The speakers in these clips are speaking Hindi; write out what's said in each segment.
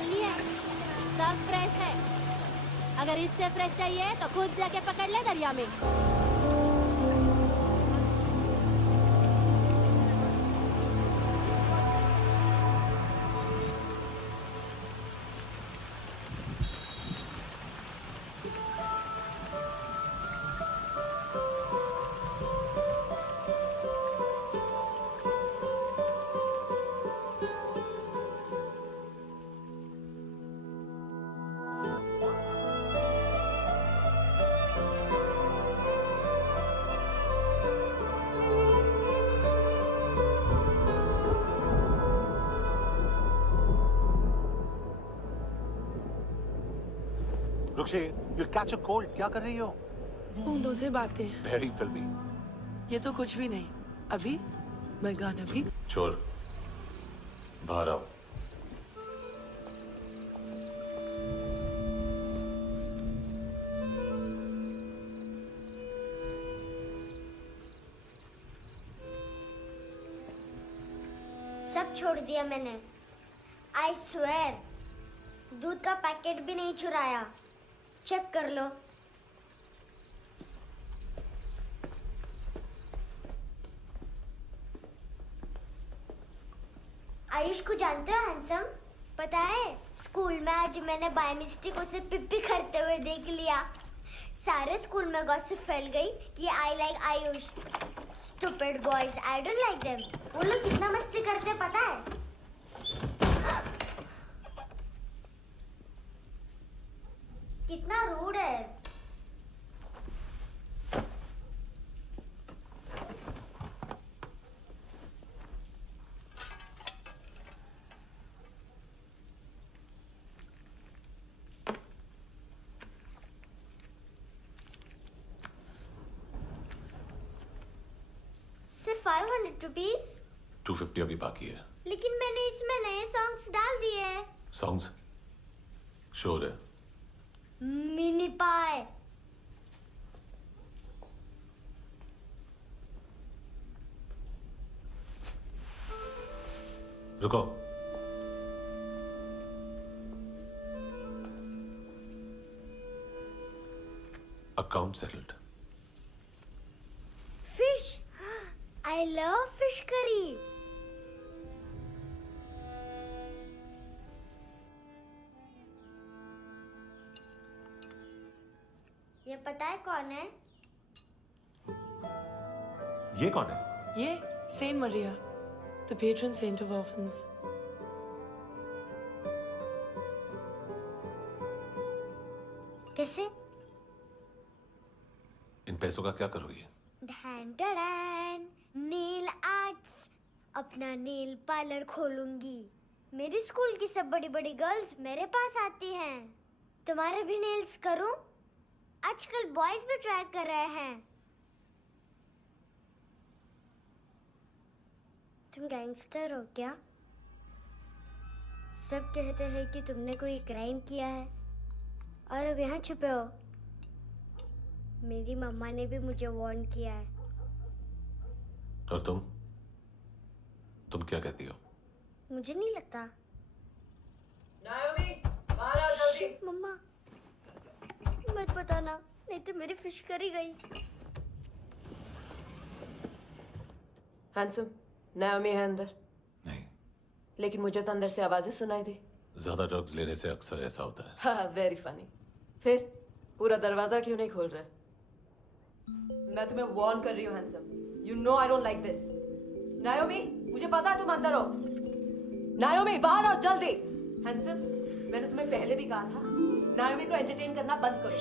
डाल ली है, सब फ्रेश है। अगर इससे फ्रेश चाहिए तो खुद जाके पकड़ ले दरिया में। रुक्षी, you'll catch a cold. क्या कर रही हो? बूंदों से बातें। Very filmy. ये तो कुछ भी नहीं। अभी मैं गाना भी। चोर, बाहर आओ। सब छोड़ दिया मैंने। I swear, दूध का पैकेट भी नहीं चुराया। चेक कर लो। आयुष को जानते हो हैंडसम? पता है स्कूल में आज मैंने बाय मिस्टेक उसे पिप्पी करते हुए देख लिया। सारे स्कूल में गॉसिप फैल गई कि I like Ayush. Stupid boys, I don't like them. वो लोग कितना मस्ती करते पता है? कितना रूड है। सिर्फ 500 रुपीस। 250 अभी बाकी है। लेकिन मैंने इसमें नए सॉन्ग्स डाल दिए हैं। Songs? शोर है। मिनी पाए। रुको। Account settled. Fish. I love fish curry. ये पता है कौन है? ये कौन है? ये saint Maria, the patron saint of orphans. कैसे? इन पैसों का क्या करोगी? ढैन ढैन, नेल आर्ट्स। अपना नेल पार्लर खोलूंगी। मेरी स्कूल की सब बड़ी बड़ी गर्ल्स मेरे पास आती हैं। तुम्हारे भी नेल्स करूं? आजकल बॉयज भी ट्राई कर रहे हैं। तुम गैंगस्टर हो क्या? सब कहते हैं कि तुमने कोई क्राइम किया है और अब यहाँ छुपे हो। मेरी मम्मा ने भी मुझे वार्न किया है। और तुम क्या कहती हो? मुझे नहीं लगता। नायोमी, बाहर आओ जल्दी। शिट, मम्मा मत बताना, नहीं तो मेरी फिश करी गई। हैंडसम, नायोमी है अंदर। नहीं। लेकिन मुझे तो अंदर से आवाजें सुनाई दी। ज्यादा ड्रग्स लेने से अक्सर ऐसा होता है। हाँ, वेरी फनी। फिर पूरा दरवाजा क्यों नहीं खोल रहे? मैं तुम्हें वार्न कर रही हूँ handsome. You know I don't like this. नायोमी, मुझे पता है तुम अंदर हो। नायोमी, बाहर आओ जल्दी। हैंडसम, मैंने तुम्हें पहले भी कहा था नायोमी को एंटरटेन करना बंद करो।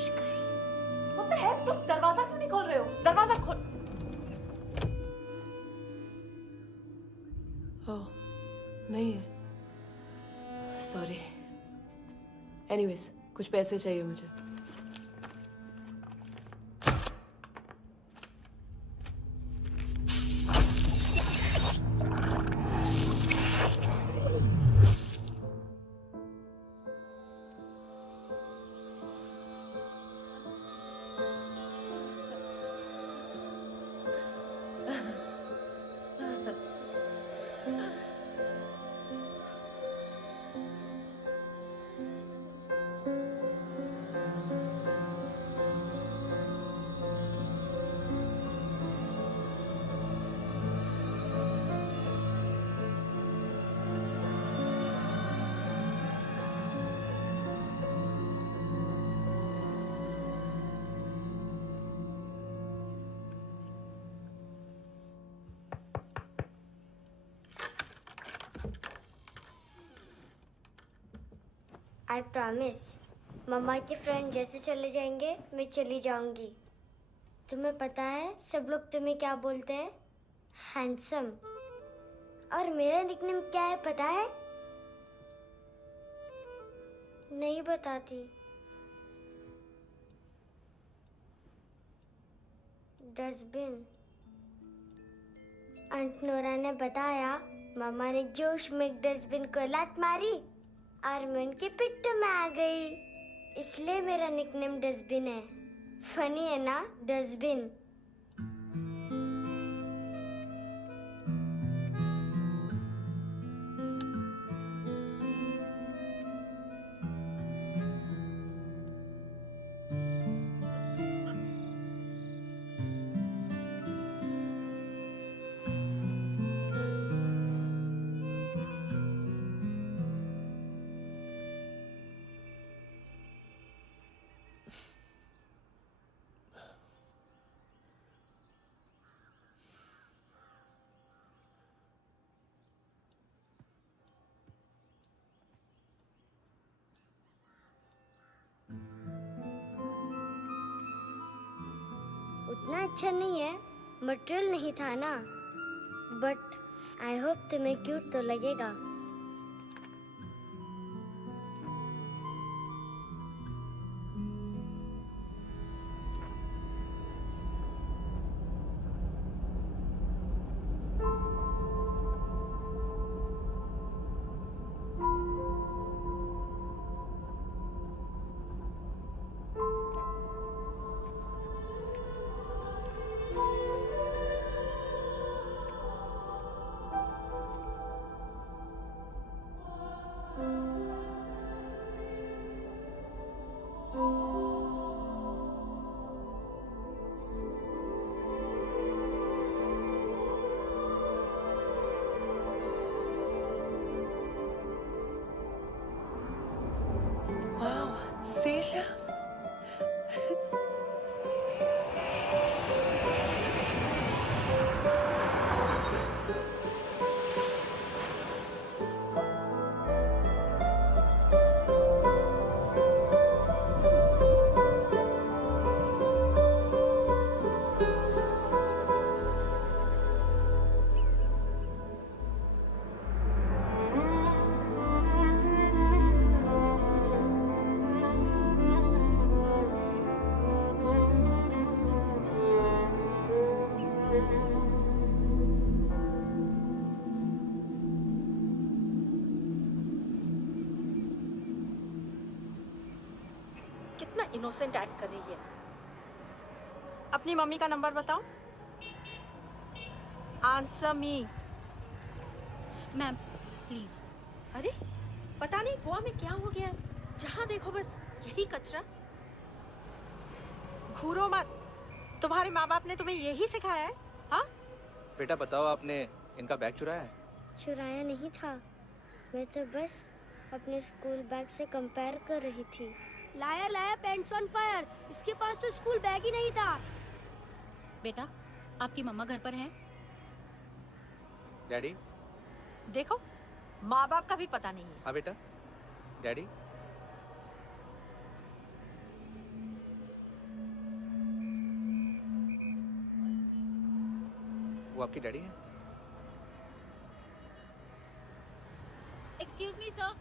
What the heck? तुम दरवाजा क्यों नहीं खोल रहे हो? दरवाजा खोल। ओह, नहीं है। सॉरी। एनीवेज, कुछ पैसे चाहिए मुझे। I promise. मम्मा के फ्रेंड जैसे चले जाएंगे मैं चली जाऊंगी। तुम्हें पता है सब लोग तुम्हें क्या बोलते हैं? हैंडसम। और मेरा निकनेम क्या है पता है? नहीं बताती। डस्टबिन। आंट नोरा ने बताया मामा ने जोश में एक डस्टबिन को लात मारी और मैं उनके पिट्ठू में आ गई, इसलिए मेरा निकनेम डस्टबिन है। फनी है ना डस्टबिन? उतना अच्छा नहीं है, मटेरियल नहीं था ना, बट आई होप तुम्हें क्यूट तो लगेगा। Wow, seashells. कितना इनोसेंट एक्ट कर रही है। अपनी मम्मी का नंबर बताओ। Answer me. Ma'am please. अरे पता नहीं गोवा में क्या हो गया, जहाँ देखो बस यही कचरा। घूरो मत, तुम्हारे माँ बाप ने तुम्हें यही सिखाया है? हाँ बेटा बताओ, आपने इनका बैग चुराया है? चुराया नहीं था, मैं तो बस अपने स्कूल बैग से कंपेयर कर रही थी। Liar liar pants on fire, इसके पास तो स्कूल बैग ही नहीं था। बेटा आपकी मम्मा घर पर हैं? डैडी? देखो, माँ बाप का भी पता नहीं है। हाँ बेटा। डैडी? वो आपकी डैडी है? Excuse me sir.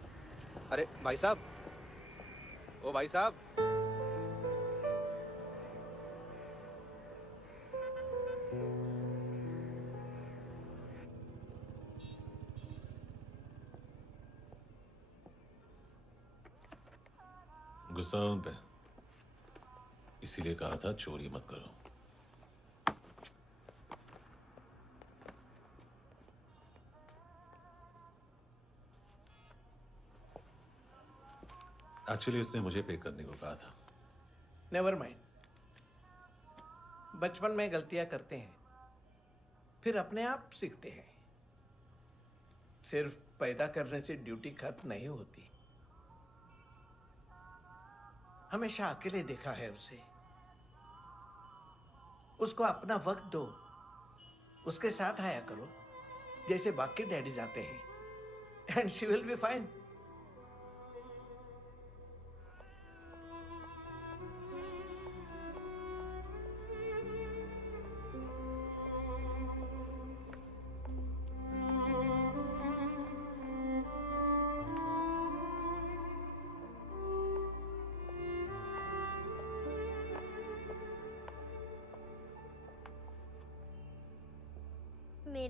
अरे भाई साहब, ओ भाई साहब। गुस्सा है उन पे, इसीलिए कहा था चोरी मत करो। एक्चुअली उसने मुझे पे करने को कहा था। नेवर माइंड, बचपन में गलतियां करते हैं, फिर अपने आप सीखते हैं। सिर्फ पैदा करने से ड्यूटी खत्म नहीं होती। हमेशा अकेले देखा है उसे। उसको अपना वक्त दो, उसके साथ आया करो जैसे बाकी डैडीज आते हैं, and she will be fine.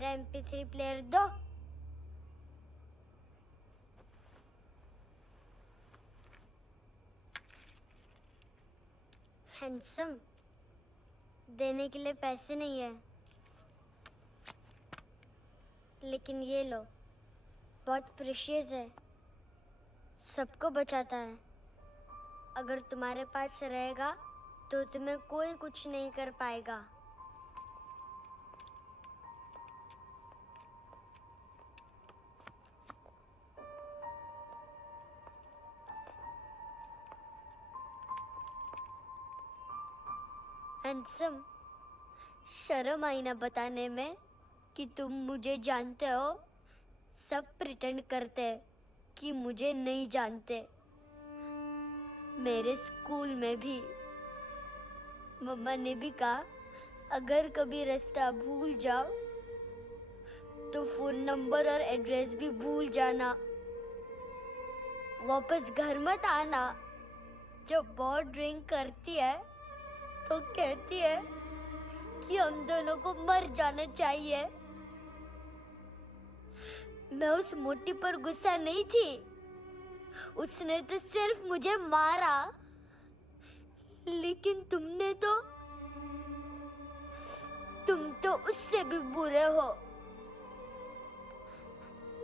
मेरा MP3 प्लेयर दो। हैंडसम, देने के लिए पैसे नहीं है, लेकिन ये लो, बहुत प्रेशियस है, सबको बचाता है। अगर तुम्हारे पास रहेगा तो तुम्हें कोई कुछ नहीं कर पाएगा। हैंडसम, शर्म आई ना बताने में कि तुम मुझे जानते हो। सब प्रिटेंड करते हैं कि मुझे नहीं जानते। मेरे स्कूल में भी मम्मा ने भी कहा, अगर कभी रास्ता भूल जाओ तो फोन नंबर और एड्रेस भी भूल जाना। वापस घर मत आना। जब बहुत ड्रिंक करती है तो कहती है कि हम दोनों को मर जाना चाहिए। मैं उस मोटी पर गुस्सा नहीं थी, उसने तो सिर्फ मुझे मारा। लेकिन तुम तो उससे भी बुरे हो।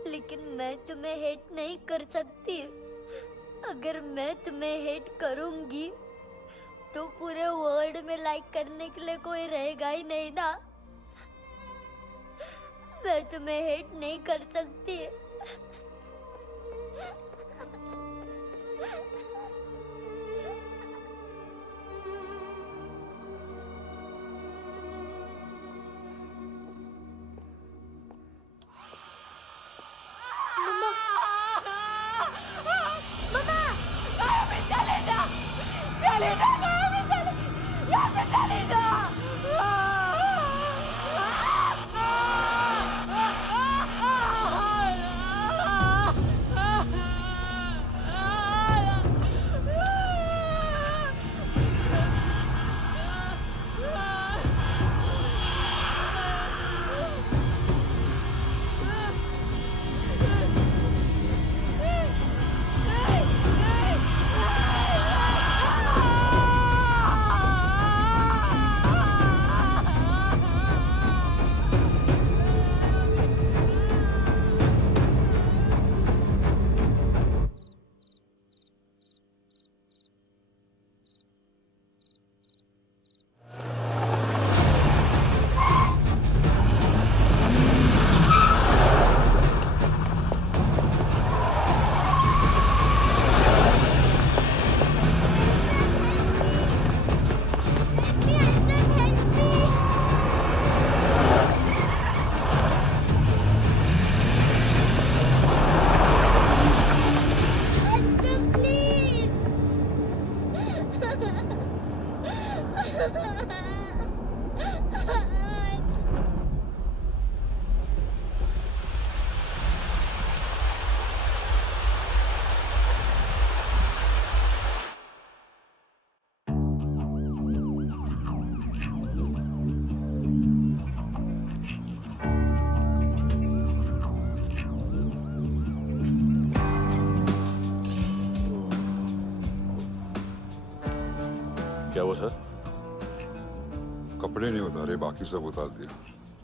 लेकिन मैं तुम्हें हेट नहीं कर सकती। अगर मैं तुम्हें हेट करूंगी तो पूरे वर्ल्ड में लाइक करने के लिए कोई रहेगा ही नहीं ना। मैं तुम्हें हेट नहीं कर सकती। क्या हुआ सर? कपड़े नहीं उतारे, बाकी सब उतार दिया।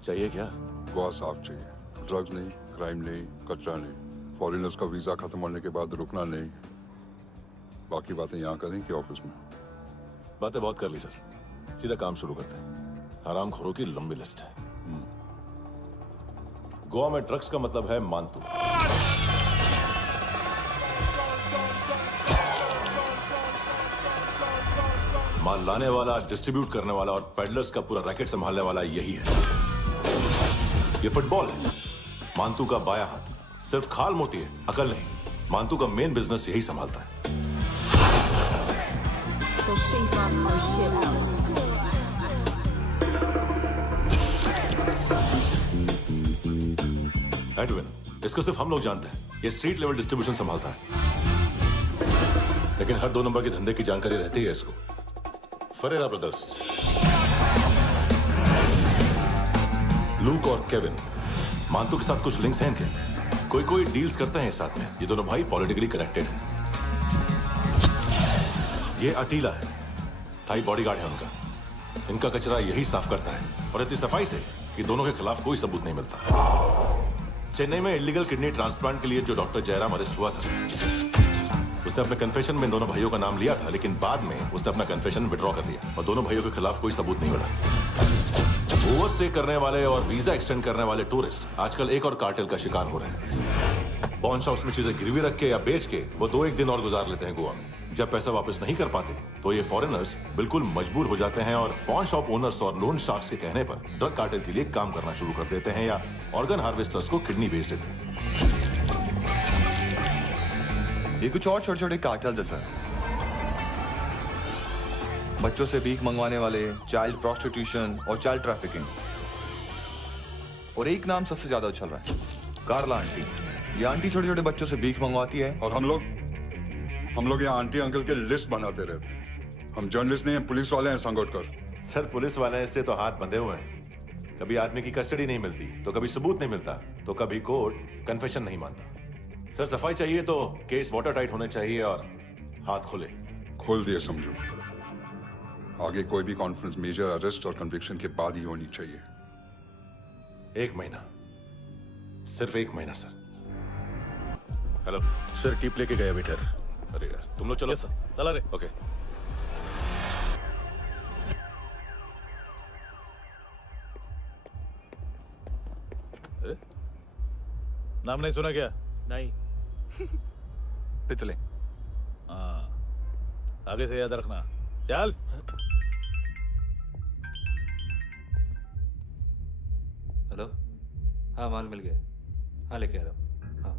चाहिए क्या? गोवा साफ चाहिए। ड्रग्स नहीं, क्राइम नहीं, कचरा नहीं। फॉरेनर्स का वीजा खत्म होने के बाद रुकना नहीं। बाकी बातें यहाँ करें कि ऑफिस में? बातें बहुत कर ली सर, सीधा काम शुरू करते हैं। हरामखोरों की लंबी लिस्ट है। गोवा में ड्रग्स का मतलब है मानतू। माल लाने वाला, डिस्ट्रीब्यूट करने वाला और पेडलर्स का पूरा रैकेट संभालने वाला यही है। ये फुटबॉल है, मानतू का बायां हाथ। सिर्फ खाल मोटी है, अकल नहीं। मानतू का मेन बिजनेस यही संभालता है। एडविन, इसको सिर्फ हम लोग जानते हैं। ये स्ट्रीट लेवल डिस्ट्रीब्यूशन संभालता है, लेकिन हर 2 नंबर के धंधे की जानकारी रहती है इसको। फरेरा ब्रदर्स, लूक और केविन, मानतू के साथ कुछ लिंक्स हैं इनके, कोई कोई डील्स करते हैं साथ में। ये दोनों भाई पॉलिटिकली कनेक्टेड हैं। ये अटीला है, थाई बॉडीगार्ड है उनका। इनका कचरा यही साफ करता है, और इतनी सफाई से कि दोनों के खिलाफ कोई सबूत नहीं मिलता। चेन्नई में इलीगल किडनी ट्रांसप्लांट के लिए जो डॉक्टर जयराम अरेस्ट हुआ था, उसने अपने कन्फेशन में दोनों भाइयों का नाम लिया था, लेकिन बाद में उसने अपना कन्फेशन विड्रॉ कर लिया और दोनों भाइयों के खिलाफ कोई सबूत नहीं मिला। ओवरस्टे करने वाले और वीजा एक्सटेंड करने वाले टूरिस्ट आजकल एक और कार्टेल का शिकार हो रहे हैं। पॉन शॉप्स में चीजें गिरवी रख के या बेच के वो 2-1 दिन और गुजार लेते हैं गोवा में। जब पैसा वापस नहीं कर पाते तो ये फॉरेनर्स बिल्कुल मजबूर हो जाते हैं और पॉन शॉप ओनर्स और लोन शार्क्स के कहने पर ड्रग कार्टेल के लिए काम करना शुरू कर देते हैं या ऑर्गन हार्वेस्टर्स को किडनी बेच देते हैं। ये कुछ और छोटे छोटे कार्टेल्स है सर। बच्चों से भीख मंगवाने वाले, चाइल्ड प्रोस्टिट्यूशन और चाइल्ड ट्रैफिकिंग। और एक नाम सबसे ज्यादा उछल रहा है, कार्ला आंटी। ये आंटी छोटे छोटे बच्चों से भीख मंगवाती है। और हम लोग यहाँ आंटी अंकल के लिस्ट बनाते रहते हैं। हम जर्नलिस्ट नहीं हैं, पुलिस वाले हैं संगोटकर। सर पुलिस वाले इससे तो हाथ बंधे हुए हैं। कभी आदमी की कस्टडी नहीं मिलती तो कभी सबूत नहीं मिलता तो कभी कोर्ट कन्फेशन नहीं मानता। सर सफाई चाहिए तो केस वाटर टाइट होने चाहिए और हाथ खुले। खोल दिए समझो। आगे कोई भी कॉन्फ्रेंस मेजर अरेस्ट और कन्विक्शन के बाद ही होनी चाहिए। 1 महीना, सिर्फ 1 महीना सर। हेलो सर, टिप लेके गया वेटर। अरे यार तुम लोग चलो। सर चला रे। ओके। नाम नहीं सुना क्या? नहीं। पितले। हाँ, आगे से याद रखना। चल। हेलो, हाँ माल मिल गया। हाँ लेके आ रहा हूँ। हाँ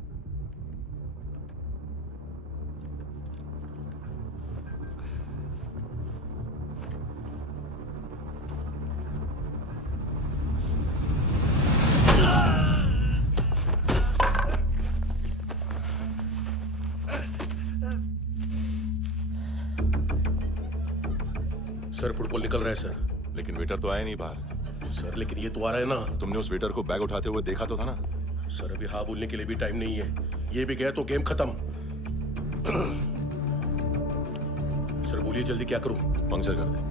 सर फुटबॉल निकल रहा है सर। लेकिन वेटर तो आया नहीं बाहर। सर लेकिन ये तो आ रहा है ना। तुमने उस वेटर को बैग उठाते हुए देखा तो था ना? सर अभी हाँ बोलने के लिए भी टाइम नहीं है। ये भी गया तो गेम खत्म। सर बोलिए जल्दी क्या करूं? पंक्चर कर दे।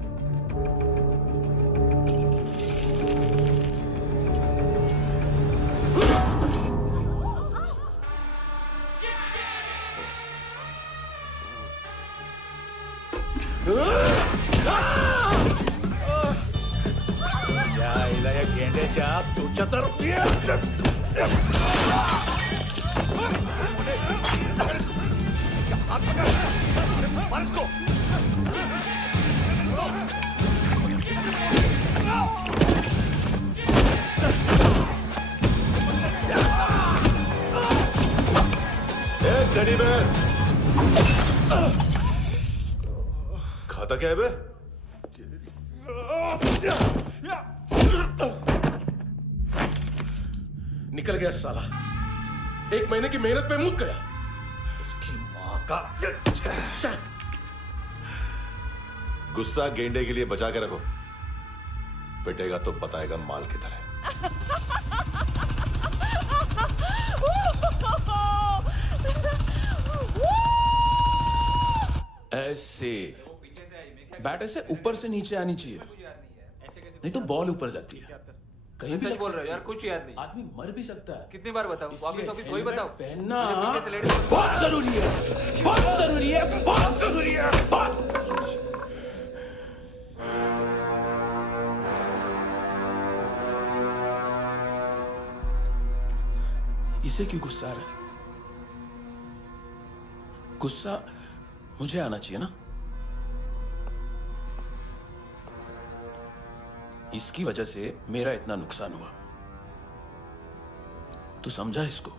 तू चतर टेडी बेयर खाता क्या है बे? निकल गया साला। 1 महीने की मेहनत पे मुद गया। इसकी माँ का। गुस्सा गेंडे के लिए बचा के रखो, पिटेगा तो बताएगा माल किधर है। ऐसे बैट ऐसे ऊपर से नीचे आनी चाहिए, नहीं तो बॉल ऊपर जाती है। कहीं भी बोल रहे हो यार, कुछ याद नहीं। आदमी मर भी सकता है। कितनी बार बताओ? वापिस वही बताओ। पहनना पीछे से लेट बहुत जरूरी है, बहुत जरूरी है, बहुत जरूरी है, बहुत जरूरी है। इसे क्यों गुस्सा आ रहा है? गुस्सा मुझे आना चाहिए ना। इसकी वजह से मेरा इतना नुकसान हुआ। तू समझा इसको?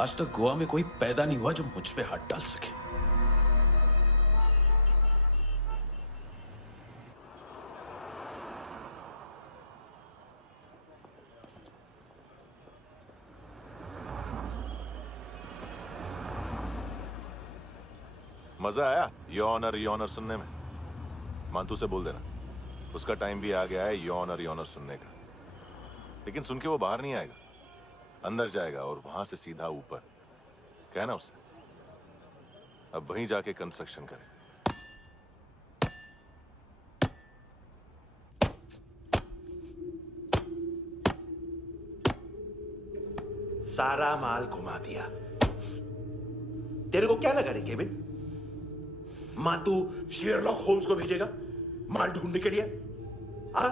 आज तक गोवा में कोई पैदा नहीं हुआ जो मुझ पे हाथ डाल सके। मजा आया योनर सुनने में? मानतू से बोल देना उसका टाइम भी आ गया है योनर सुनने का। लेकिन सुन के वो बाहर नहीं आएगा, अंदर जाएगा और वहां से सीधा ऊपर। कहना उससे अब वहीं जाके कंस्ट्रक्शन करे। सारा माल घुमा दिया। तेरे को क्या लगा रे केविन? मां तू शेरलॉक होम्स को भेजेगा माल ढूंढने के लिए? हाँ?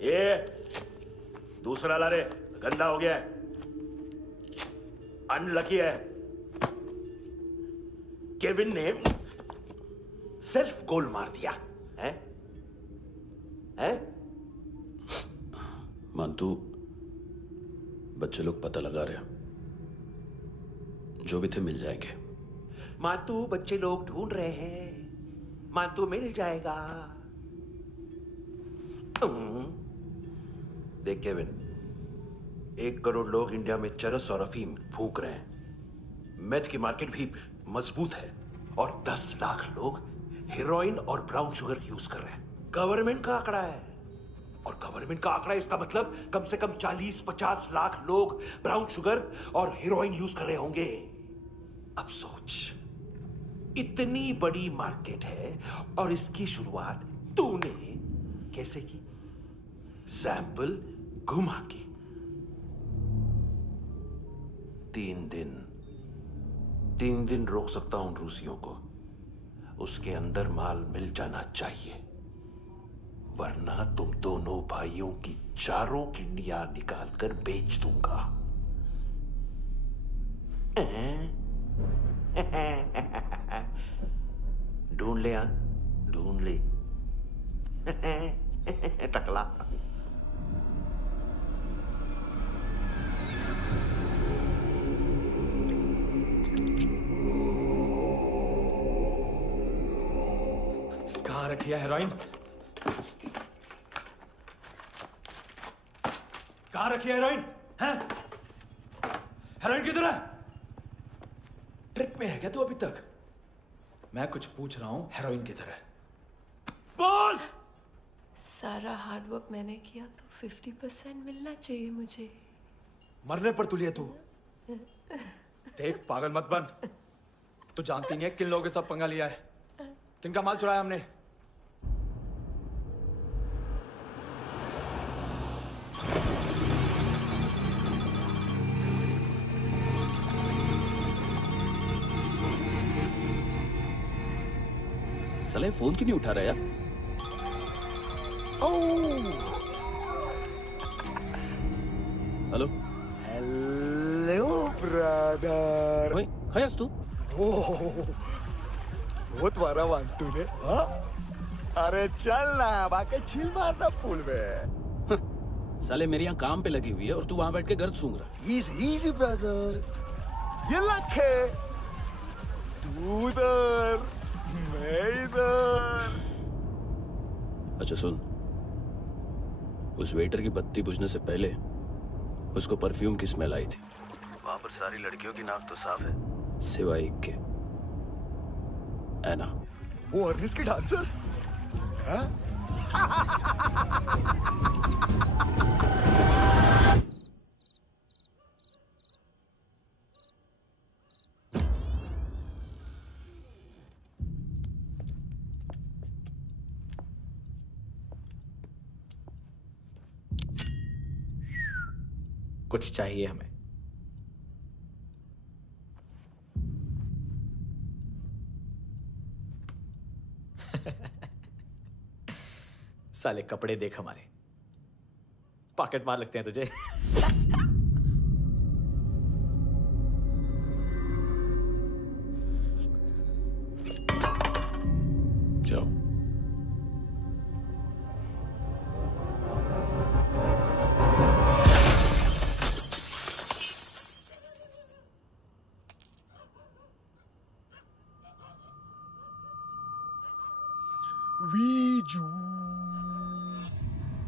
ये दूसरा ला रे, गंदा हो गया है, अनलकी है। केविन ने सेल्फ गोल मार दिया है? हैं? मानतू, बच्चे लोग पता लगा रहे हैं, जो भी थे मिल जाएंगे। मानतू, बच्चे लोग ढूंढ रहे हैं, मानतू मिल जाएगा। देख केविन, 1 करोड़ लोग इंडिया में चरस और अफीम फूंक रहे हैं। मेथ की मार्केट भी मजबूत है और 10 लाख लोग हेरोइन और ब्राउन शुगर यूज कर रहे हैं। गवर्नमेंट का आंकड़ा है, और गवर्नमेंट का आंकड़ा, इसका मतलब कम से कम 40-50 लाख लोग ब्राउन शुगर और हेरोइन यूज कर रहे होंगे। अब सोच, इतनी बड़ी मार्केट है और इसकी शुरुआत तूने कैसे की? सैंपल घुमा के। 3 दिन रोक सकता हूं रूसियों को, उसके अंदर माल मिल जाना चाहिए, वरना तुम दोनों भाइयों की 4 किडनियां निकाल कर बेच दूंगा। ढूंढ ले, ढूंढ ले टकला। कहाँ रखी है हेरोइन? कहाँ रखी है हेरोइन? हैं? हेरोइन किधर है? ट्रिप में है क्या तू अभी तक? मैं कुछ पूछ रहा हूं, हेरोइन किधर है? बोल! सारा हार्डवर्क मैंने किया तो 50% मिलना चाहिए मुझे। मरने पर तुलिए तू। देख, पागल मत बन। तू जानती नहीं है किन लोगों के साथ पंगा लिया है, किनका माल चुराया हमने। साले फोन क्यों नहीं उठा रहा यार? Hello hello brother. ओए, खयास तू? बहुत मारा वांटू ने। हाँ? अरे चल ना, बाकी छील मारना पूल में। साले मेरी यहाँ काम पे लगी हुई है और तू वहां बैठ के गर्द सूंघ रहा। इजी ब्रदर, ये लक है। तू उधर, मैं इधर। अच्छा सुन, उस वेटर की बत्ती बुझने से पहले उसको परफ्यूम की स्मेल आई थी। वहां पर सारी लड़कियों की नाक तो साफ है, सिवाय एक के, एना। वो अर्निस की डांसर? हाँ? कुछ चाहिए हमें। साले कपड़े देख हमारे, पॉकेट मार लगते हैं तुझे। जाओ।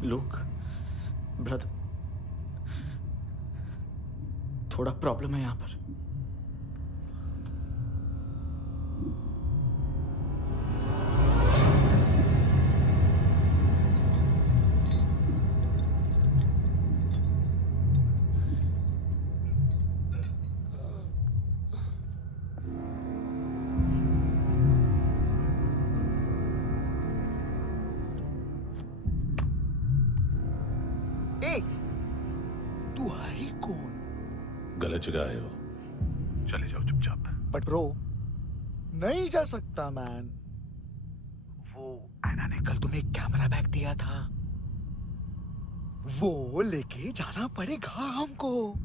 लुक ब्रदर, थोड़ा प्रॉब्लम है यहाँ पर। ए, तू है कौन? गलत जगह आए हो, चले जाओ चुपचाप। बट ब्रो, नहीं जा सकता मैन। वो एना ने कल तुम्हें एक कैमरा बैग दिया था, वो लेके जाना पड़ेगा हमको।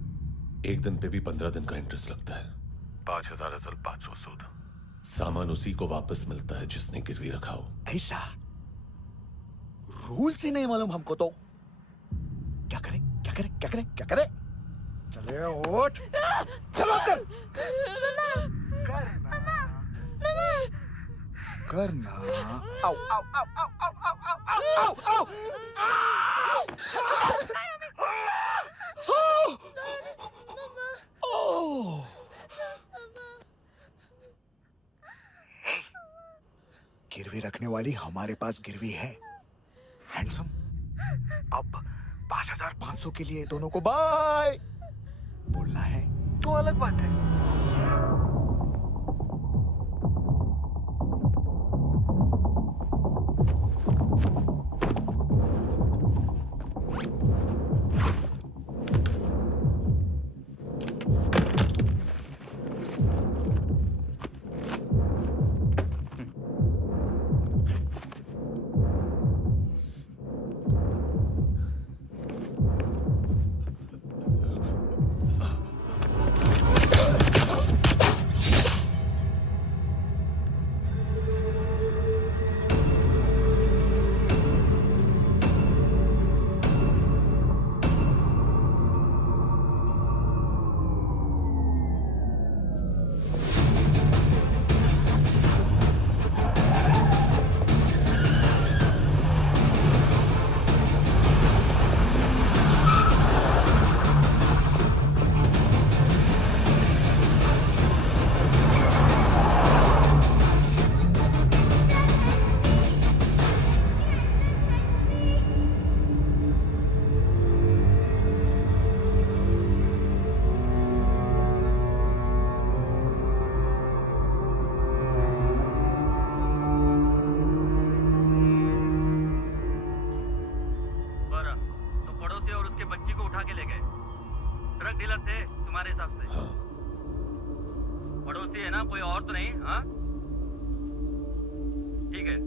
एक दिन पे भी 15 दिन का इंटरेस्ट लगता है। 5,000 असल 500 सूद। सामान उसी को वापस मिलता है जिसने गिरवी रखा हो। ऐसा रूल्स ही नहीं मालूम हमको तो। क्या करें क्या करें क्या करें क्या करें? चले उठ, चलो अंदर। करना आओ आओ आओ आओ आओ आओ आओ आओ आओ। गिरवी रखने वाली हमारे पास गिरवी है हैंडसम। अब 5,500 के लिए दोनों को बाय बोलना है तो अलग बात है।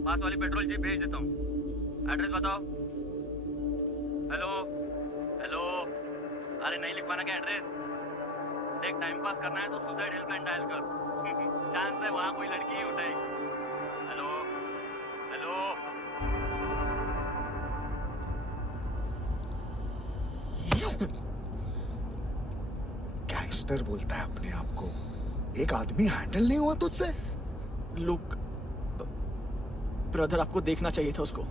पास वाली पेट्रोल जीप भेज देता हूँ। एड्रेस बताओ। हेलो हेलो, अरे नहीं लिखवाना क्या एड्रेस? देख टाइम पास करना है तो सुसाइड हेल्पलाइन डायल कर। चांस है वहाँ कोई लड़की ही उठाएगी। Hello hello. गैंगस्टर बोलता है अपने आप को। एक आदमी हैंडल नहीं हुआ तुझसे? लुक ब्रदर, आपको देखना चाहिए था उसको।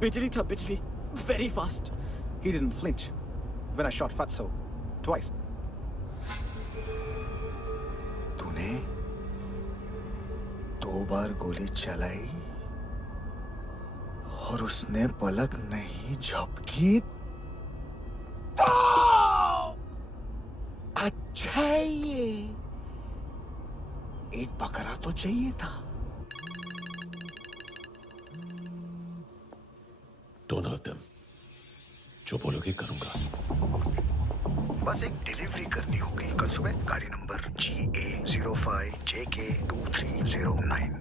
बिजली था, बिजली, very fast. He didn't flinch when I shot Fatso twice. तूने 2 बार गोली चलाई और उसने पलक नहीं झपकी तो अच्छा है ये। एक बकरा तो चाहिए था। Don't hurt them. जो बोलोगे करूंगा। बस एक डिलीवरी करनी होगी कल सुबह। गाड़ी नंबर GA05JK2309।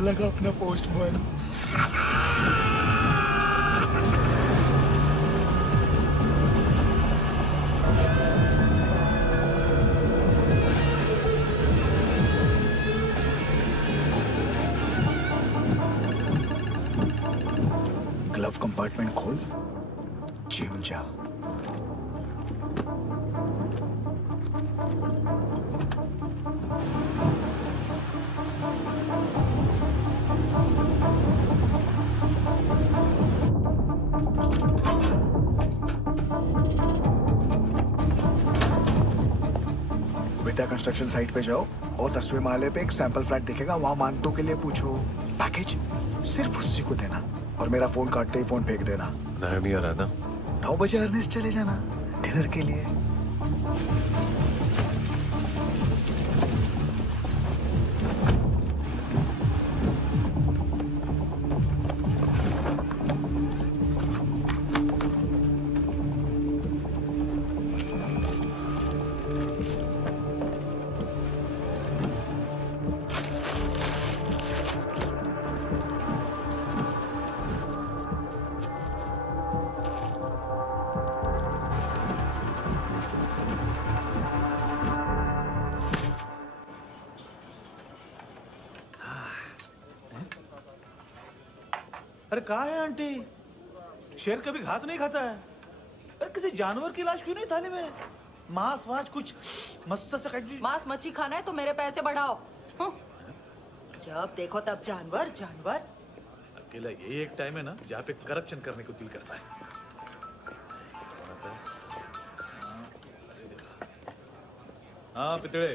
लगा अपना पोस्टमैन। ग्लव कंपार्टमेंट खोल, जिम जा। विद्या कंस्ट्रक्शन साइट पे जाओ और 10वें माले पे एक सैंपल फ्लैट दिखेगा, वहां मानतो के लिए पूछो। पैकेज सिर्फ उसी को देना और मेरा फोन काटते ही फोन फेंक देना। नायमी आ रहा ना? 9 बजे अर्नेस्ट चले जाना डिनर के लिए। अरे कहाँ है आंटी? शेर कभी घास नहीं खाता है। अरे किसी जानवर की लाश क्यों नहीं थाली में? मांस वाच कुछ मस्त सा मांस मच्छी खाना है तो मेरे पैसे बढ़ाओ। जब देखो तब जानवर जानवर। अकेला यही एक टाइम है ना जहाँ पे करप्शन करने को दिल करता है। हाँ पितड़े।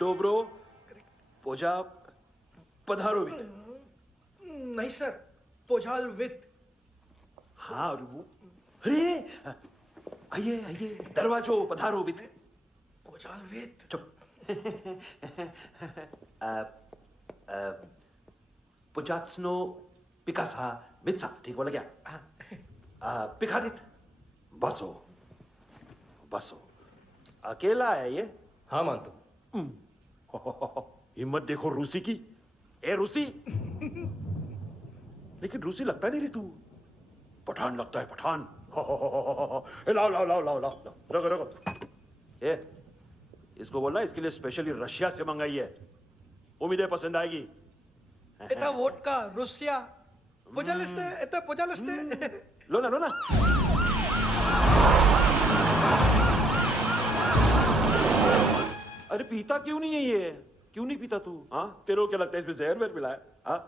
डोब्रो पोजा पधारोवित। नहीं सर, पोझाल विथ। हाँ अरे आइए आइए, दरवाजो पधारोवित। पोझाल विथ। चुप। पुजात्सनो पिकासा मित्सा, ठीक बोला क्या? पिखादित बसो बसो। अकेला है ये? हाँ मानतो। हिम्मत देखो रूसी की। ए रूसी। लेकिन रूसी लगता नहीं रे तू, पठान लगता है पठान। लाओ लाओ लाओ लाओ लाओ, रखो रखो। ए इसको बोलना इसके लिए स्पेशली रशिया से मंगाई है, उम्मीदें पसंद आएगी। इतना वोडका रुसिया पोझालिस्ते, इतना पोझालिस्ते। लो ना लो ना। अरे पीता क्यों नहीं है ये? क्यों नहीं पीता तू? हाँ तेरे को क्या लगता है इसमें जहर वहर मिला है? हाँ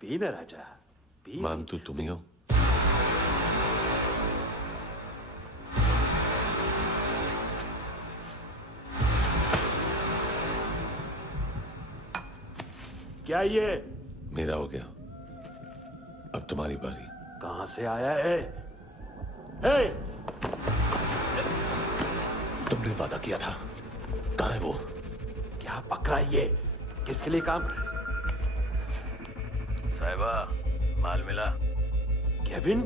पी ना राजा पी। मानतू तुम ही हो? क्या ये? मेरा हो गया, अब तुम्हारी बारी। कहां से आया है? हे! तुमने वादा किया था, कहां है वो? क्या पकड़ा ये? किसके लिए काम? साहिबा माल मिला? केविन?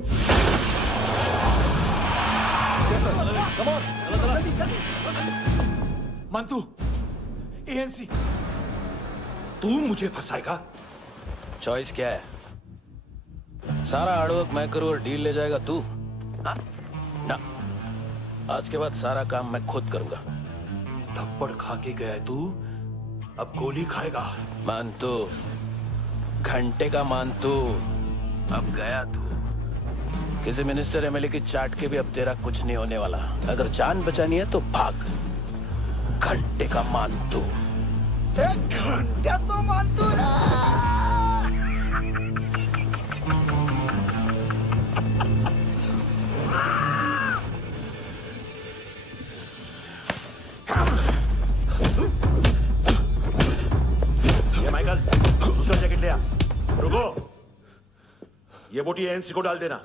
मानतू, एएनसी। तू मुझे फंसाएगा? चॉइस क्या है? सारा हार्डवर्क मैं करूं और डील ले जाएगा तू? हाँ? ना, आज के बाद सारा काम मैं खुद करूंगा। थप्पड़ खा के गया तू, अब गोली खाएगा। मानतू, घंटे का मानतू, अब गया तू। किसी मिनिस्टर एमएलए की चाट के भी अब तेरा कुछ नहीं होने वाला। अगर जान बचानी है तो भाग। घंटे का मानतू। एक घंटा तो मानतू ना। ये माइकल, दूसरा जैकेट ले आ। रुको, ये बोटी एएनसी को डाल देना।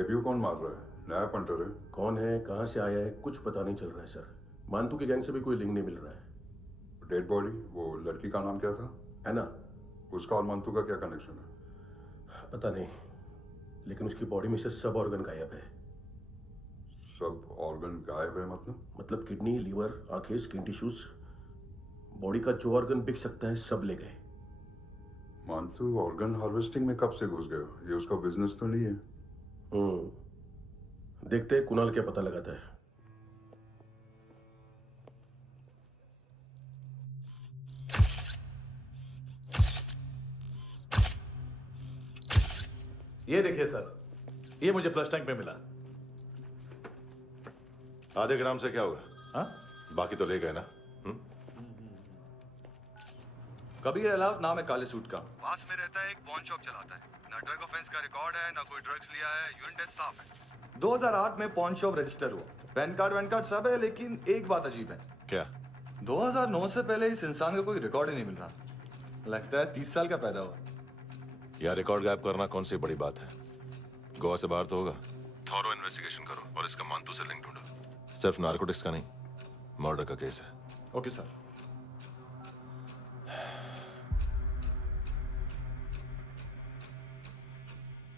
डेब्यू कौन मार रहा है? नया पंटर है। कौन है, कहाँ से आया है, कुछ पता नहीं चल रहा है सर। मानतू की गैंग से भी कोई लिंक नहीं मिल रहा है। डेड बॉडी, वो लड़की का नाम क्या था? एना। उसका और मानतू का क्या कनेक्शन है? पता नहीं, लेकिन उसकी बॉडी में से सब ऑर्गन गायब है। सब ऑर्गन गायब है मतलब किडनी, लीवर, आंखें, स्किन टिश्यूज, बॉडी का जो ऑर्गन बिक सकता है सब ले गए। मानतू ऑर्गन हार्वेस्टिंग में कब से घुस गए? ये उसका बिजनेस तो नहीं है? देखते हैं कुणाल क्या पता लगाता है। ये देखिए सर, ये मुझे फ्लश टैंक में मिला। आधे ग्राम से क्या होगा? हाँ? बाकी तो ले गए ना? कबीर अलाउत नाम है काले सूट का। पास में रहता है, एक पॉन शॉप चलाता है। ना ड्रग ऑफेंस का रिकॉर्ड है, ना कोई ड्रग्स लिया है। यूरिन टेस्ट साफ है। 2008 में पॉन शॉप रजिस्टर हुआ। पैन कार्ड वैन कार्ड सब है, लेकिन एक बात अजीब है। क्या? 2009 से पहले इस इंसान का कोई रिकॉर्ड ही नहीं मिल रहा। लगता है 30 साल का पैदा हुआ। यार रिकॉर्ड गायब करना कौन सी बड़ी बात है? गोवा से बाहर तो होगा। थॉरो इन्वेस्टिगेशन करो और इसका मानतू से लिंक ढूंढो। सिर्फ नारकोटिक्स का नहीं, मर्डर का केस है। Okay sir.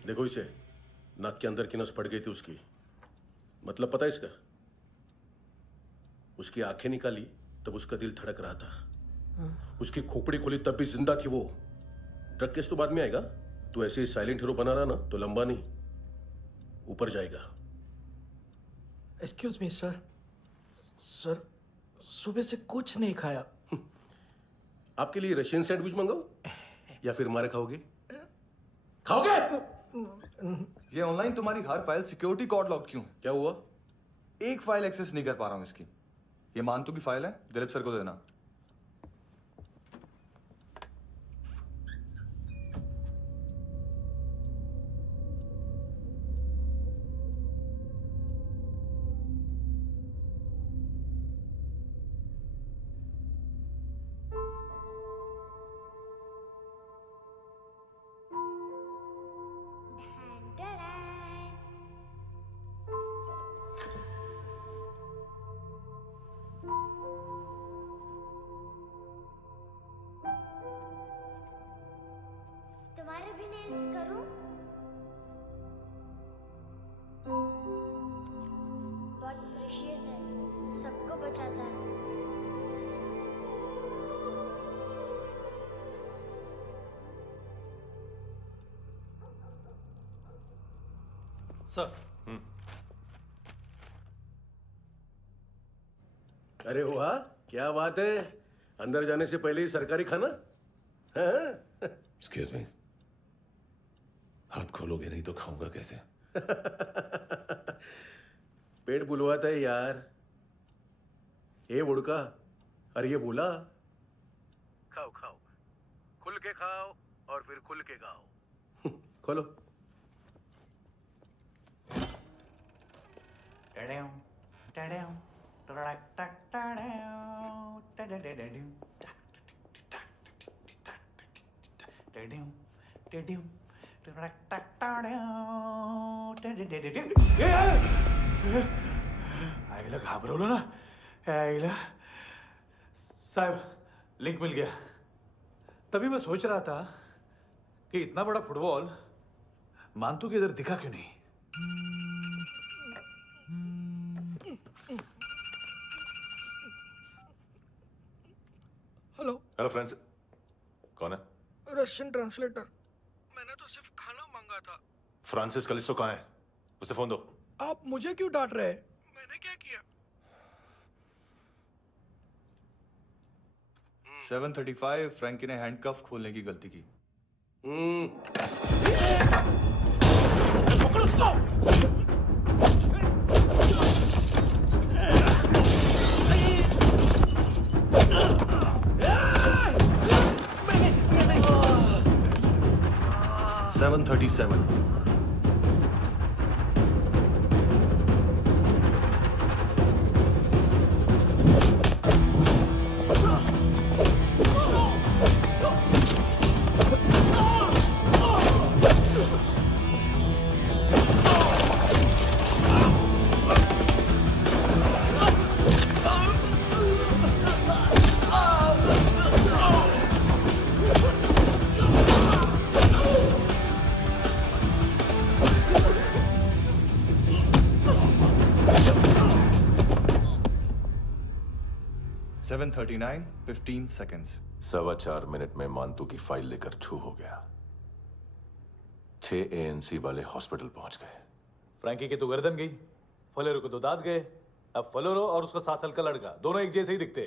देखो इसे, नाक के अंदर की नस पड़ गई थी उसकी। मतलब पता है इसका? उसकी आंखें निकाली तब उसका दिल धड़क रहा था। उसकी खोपड़ी खोली तब भी जिंदा थी वो। ड्रग केस तो बाद में आएगा। तो ऐसे ही साइलेंट हीरो बना रहा ना तो लंबा नहीं, ऊपर जाएगा। एक्सक्यूज मी सर, सर सुबह से कुछ नहीं खाया। आपके लिए रशियन सैंडविच मंगाओ या फिर हमारे खाओगे? खाओगे? ये ऑनलाइन तुम्हारी हर फाइल सिक्योरिटी कॉर्ड लॉक क्यों है? क्या हुआ? एक फाइल एक्सेस नहीं कर पा रहा हूं इसकी। ये मानतू की फाइल है, दिलीप सर को देना। तुम्हारे भी नेल्स करूं? बहुत प्रेशियस है, सबको बचाता है। सर। अरे वाह, क्या बात है। अंदर जाने से पहले ही सरकारी खाना। एक्सक्यूज मी, हाथ खोलोगे नहीं तो खाऊंगा कैसे? पेट बुलवाता है यार। ये बुड़का, अरे ये बोला। खाओ खाओ, खुल के खाओ और फिर खुल के गाओ। खोलो। आईला घाबरवलं ना। आईला साहब, लिंक मिल गया। तभी मैं सोच रहा था कि इतना बड़ा फुटबॉल मानतू के इधर दिखा क्यों नहीं। हेलो फ्रेंड्स, कौन है? Russian translator. मैंने तो सिर्फ खाना मांगा था। फ्रांसिस कलिस्टो कहाँ है? उसे फोन दो। आप मुझे क्यों डांट रहे हैं? मैंने क्या किया? 735 फ्रैंकी ने हैंडकफ खोलने की गलती की। पकड़ो उसको! 737 Oh! 7:39, 15 seconds. 4.25 मिनट में मांतू की फाइल लेकर छू हो गया। 6 ANC वाले हॉस्पिटल पहुंच गए। फ्रैंकी की तो गर्दन गई, फलेरो को तो दांत गए। अब फलेरो और उसका 7 साल का लड़का दोनों एक जैसे ही दिखते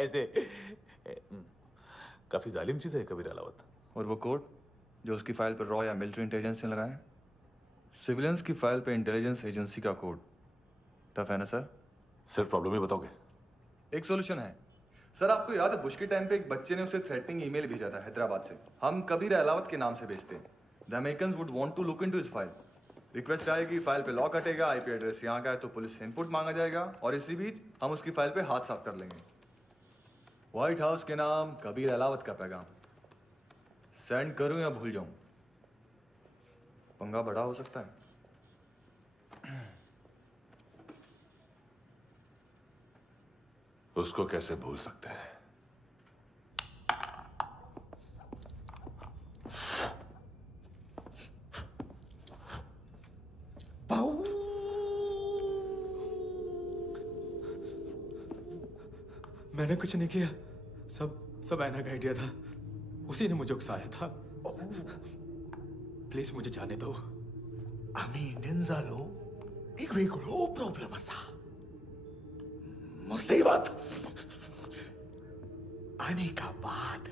ऐसे। काफी जालिम चीज है कबीर अलावत। और वो कोड जो उसकी फाइल पर रॉ या मिलिट्री इंटेलिजेंस ने लगाया, सिविलियंस की फाइल पे इंटेलिजेंस एजेंसी का कोड। टफ है ना सर? सिर्फ प्रॉब्लम ही बताओगे? एक सॉल्यूशन है सर। आपको याद है बुश के टाइम पे एक बच्चे ने उसे थ्रेटनिंग ईमेल भेजा था हैदराबाद से। हम कबीर अलावत के नाम से भेजते हैं। The Americans would want to look into his file. Request आएगी, फाइल पे लॉक हटेगा, आईपी एड्रेस यहाँ का है तो पुलिस से इनपुट मांगा जाएगा और इसी बीच हम उसकी फाइल पे हाथ साफ कर लेंगे। व्हाइट हाउस के नाम कबीर अलावत का पैगाम। सेंड करूं या भूल जाऊं? पंगा बड़ा हो सकता है। उसको कैसे भूल सकते हैं? मैंने कुछ नहीं किया, सब ऐना का आइडिया था। उसी ने मुझे उकसाया था। प्लीज मुझे जाने दो। आम्ही इंडियन झालो एक वेगळो प्रॉब्लेम असा। मुसीबत आने का बाद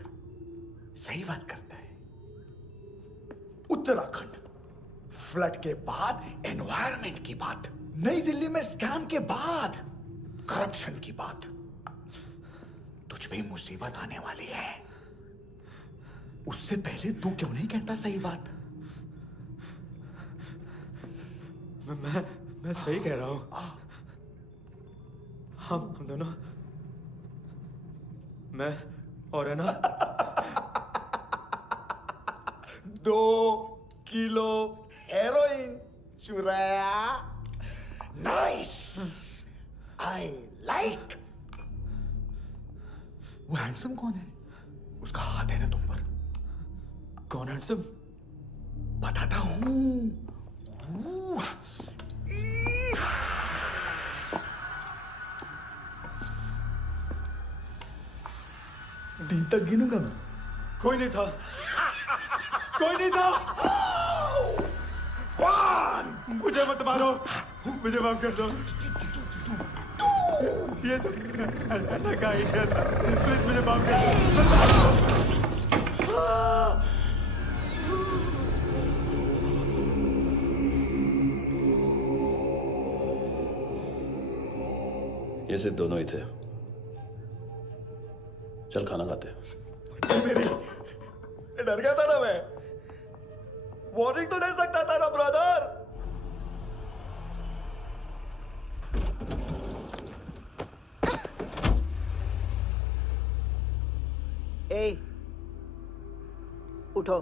सही बात करता है। उत्तराखंड फ्लड के बाद एनवायरनमेंट की बात, नई दिल्ली में स्कैम के बाद करप्शन की बात। तुझ पे मुसीबत आने वाली है, उससे पहले तू क्यों नहीं कहता सही बात? मैं सही कह रहा हूं। हम दोनों, मैं और है ना 2 किलो हेरोइन चुराया। Nice, I like. वो हैंडसम कौन है? उसका हाथ है ना तुम पर? कौन हैंडसम? बताता हूं। दिन तक गिनूंगा मैं। कोई नहीं था, कोई नहीं था। मुझे मत मारो, मुझे माफ कर दो। ये सब अन्ना का आइडिया था। प्लीज मुझे माफ कर दो। ये सिर्फ दोनों ही थे। चल खाना खाते हैं। मेरी डर गया था ना मैं। वार्निंग तो दे सकता था ना ब्रदर। ए, उठो।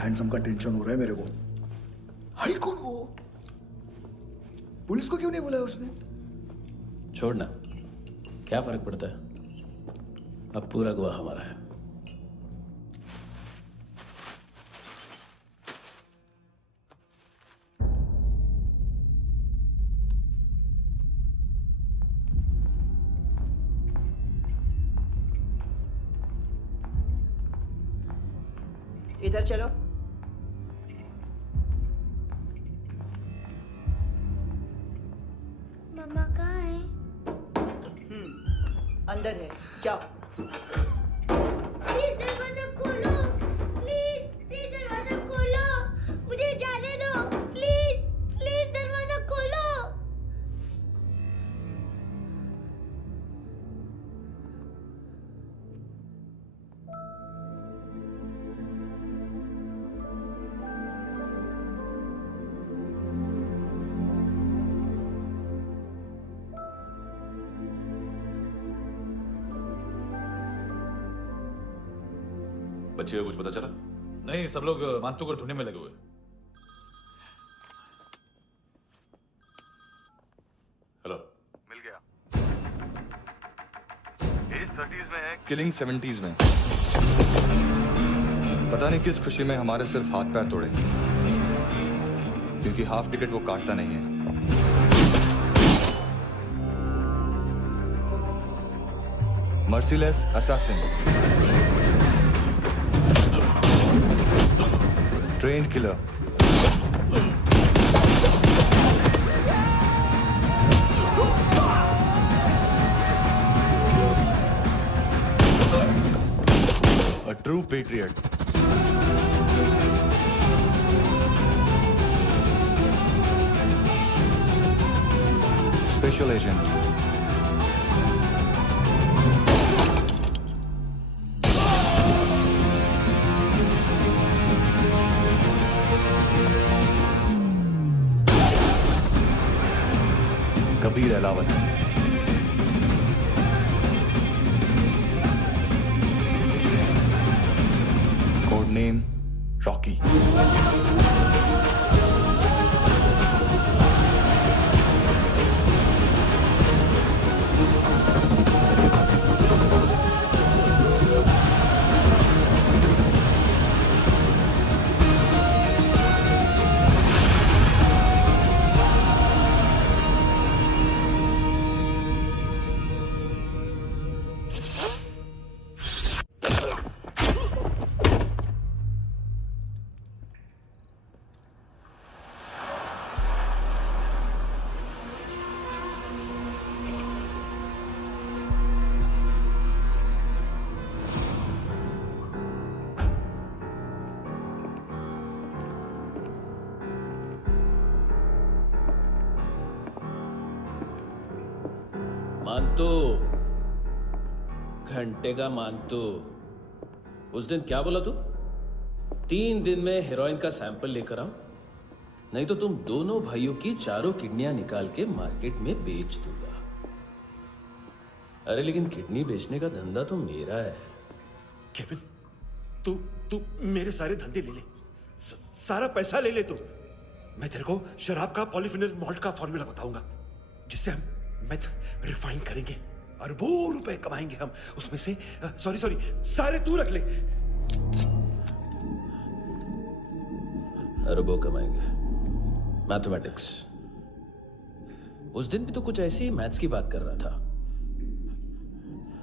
हैंडसम का टेंशन हो रहा है मेरे को। हाई कौन वो? पुलिस को क्यों नहीं बुलाया उसने? छोड़ना, क्या फर्क पड़ता है? अब पूरा गोवा हमारा है। इधर चलो। मम्मा कहाँ है? अंदर है, जाओ। प्लीज दरवाजा खोलो, प्लीज दरवाजा खोलो, मुझे जाने दो। प्लीज दरवाजा खोलो। बच्चे को कुछ पता चला? नहीं, सब लोग मांतू को ढूंढने में लगे हुए। हेलो, मिल गया। एज 30s में है, किलिंग 70s में। पता नहीं किस खुशी में हमारे सिर्फ हाथ पैर तोड़े, क्योंकि हाफ टिकट वो काटता नहीं है। Merciless assassin, trained killer, a true patriot. Special agent. Kabir Alawat. Code name Rocky. मानतो, घंटे का मानतो, उस दिन क्या बोला तू? 3 दिन में हेरोइन का सैंपल लेकर आओ, नहीं तो तुम दोनों भाइयों की चारों किडनियां निकाल के मार्केट में बेच दूंगा। अरे लेकिन किडनी बेचने का धंधा तो मेरा है। केविन, तू मेरे सारे धंधे ले ले, सारा पैसा ले ले तू। मैं तेरे को शराब का पॉलीफिनल मॉल्ट का फॉर्मूला बताऊंगा, जिससे हम मेथ रिफाइन करेंगे, अरबों रुपए कमाएंगे हम उसमें से। सॉरी सारे तू रख ले। अरबों कमाएंगे, मैथमेटिक्स। उस दिन भी तो कुछ ऐसी ही मैथ्स की बात कर रहा था।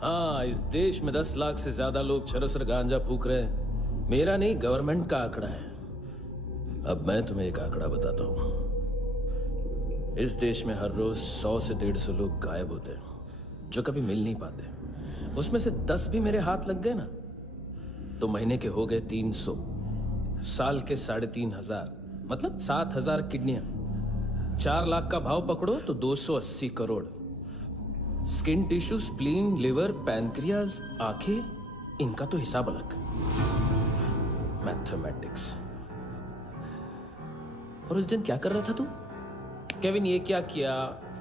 हाँ, इस देश में 10 लाख से ज्यादा लोग चरस और गांजा फूक रहे हैं। मेरा नहीं, गवर्नमेंट का आंकड़ा है। अब मैं तुम्हें एक आंकड़ा बताता हूं। इस देश में हर रोज 100 से 150 लोग गायब होते हैं, जो कभी मिल नहीं पाते। उसमें से 10 भी मेरे हाथ लग गए ना, तो महीने के हो गए 300, साल के 3,500, मतलब 7,000 किडनियां। 4 लाख का भाव पकड़ो तो 280 crore. Skin tissue, spleen, liver, pancreas, आंखें, इनका तो हिसाब अलग। मैथमेटिक्स। और उस दिन क्या कर रहा था तू? केविन ये क्या किया,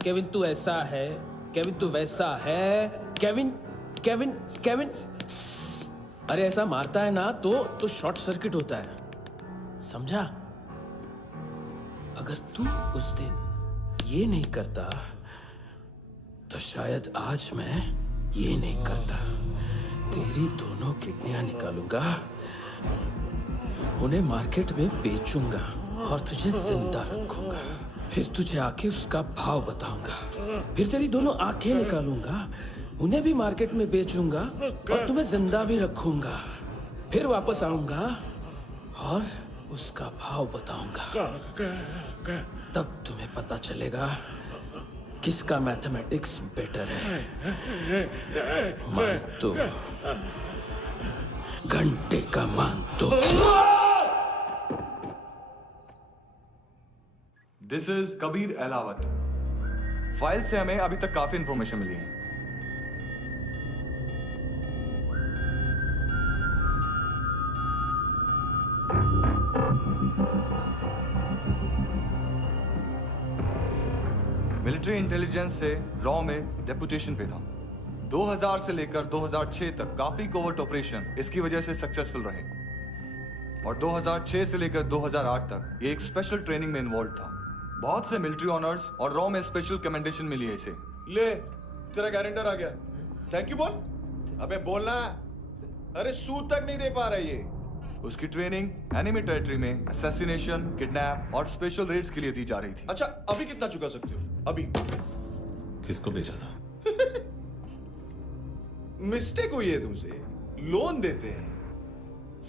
केविन तू ऐसा है, केविन तू वैसा है, केविन केविन केविन। अरे ऐसा मारता है ना तो शॉर्ट सर्किट होता है, समझा? अगर तू उस दिन ये नहीं करता तो शायद आज मैं ये नहीं करता। तेरी दोनों किडनियां निकालूंगा, उन्हें मार्केट में बेचूंगा और तुझे जिंदा रखूंगा। फिर तुझे आके उसका भाव बताऊंगा। फिर तेरी दोनों आंखें निकालूंगा, उन्हें भी मार्केट में बेचूंगा और तुम्हें जिंदा भी रखूंगा। फिर वापस आऊंगा और उसका भाव बताऊंगा। तब तुम्हें पता चलेगा किसका मैथमेटिक्स बेटर है। मानतो, घंटे का मानतो। This is Kabir Ahlawat. File से हमें अभी तक काफी इंफॉर्मेशन मिली है। मिलिट्री इंटेलिजेंस से रॉ में डेपुटेशन पे था। 2000 से लेकर 2006 तक काफी कोवर्ट ऑपरेशन इसकी वजह से सक्सेसफुल रहे, और 2006 से लेकर 2008 तक ये एक स्पेशल ट्रेनिंग में इन्वॉल्व था। बहुत से मिलिट्री ऑनर्स और रॉ में स्पेशल कमेंडेशन मिली है इसे। ले, तेरा गारंटर आ गया। थैंक यू बोल। अबे बोलना। अरे सूद तक नहीं दे पा रहा ये। उसकी ट्रेनिंग एनिमी टेरिटरी में असैसिनेशन, किडनैप और स्पेशल रेड्स के लिए दी जा रही थी। अच्छा अभी कितना चुका सकते हो? अभी किसको भेजा था? मिस्टेक हुई है तुमसे। लोन देते हैं,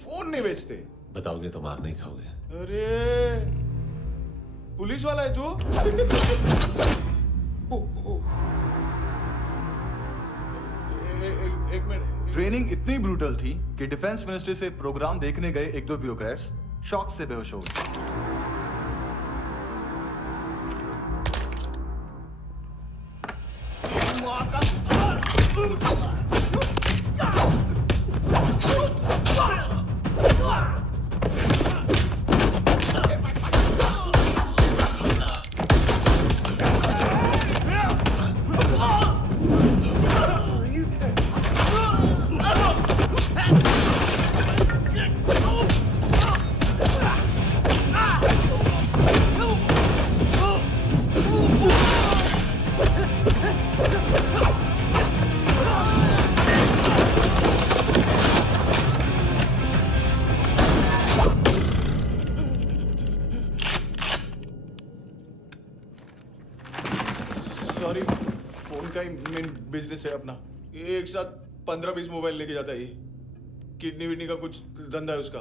फोन नहीं बेचते। बताओगे तो मार नहीं खाओगे। अरे पुलिस वाला है तू? एक मिनट। ट्रेनिंग इतनी ब्रूटल थी कि डिफेंस मिनिस्ट्री से प्रोग्राम देखने गए एक दो ब्यूरोक्रेट्स शॉक से बेहोश हो गए। सॉरी, फोन का ही मेन बिजनेस है अपना। एक साथ 15-20 मोबाइल लेके जाता है ये। किडनी विडनी का कुछ धंधा है उसका।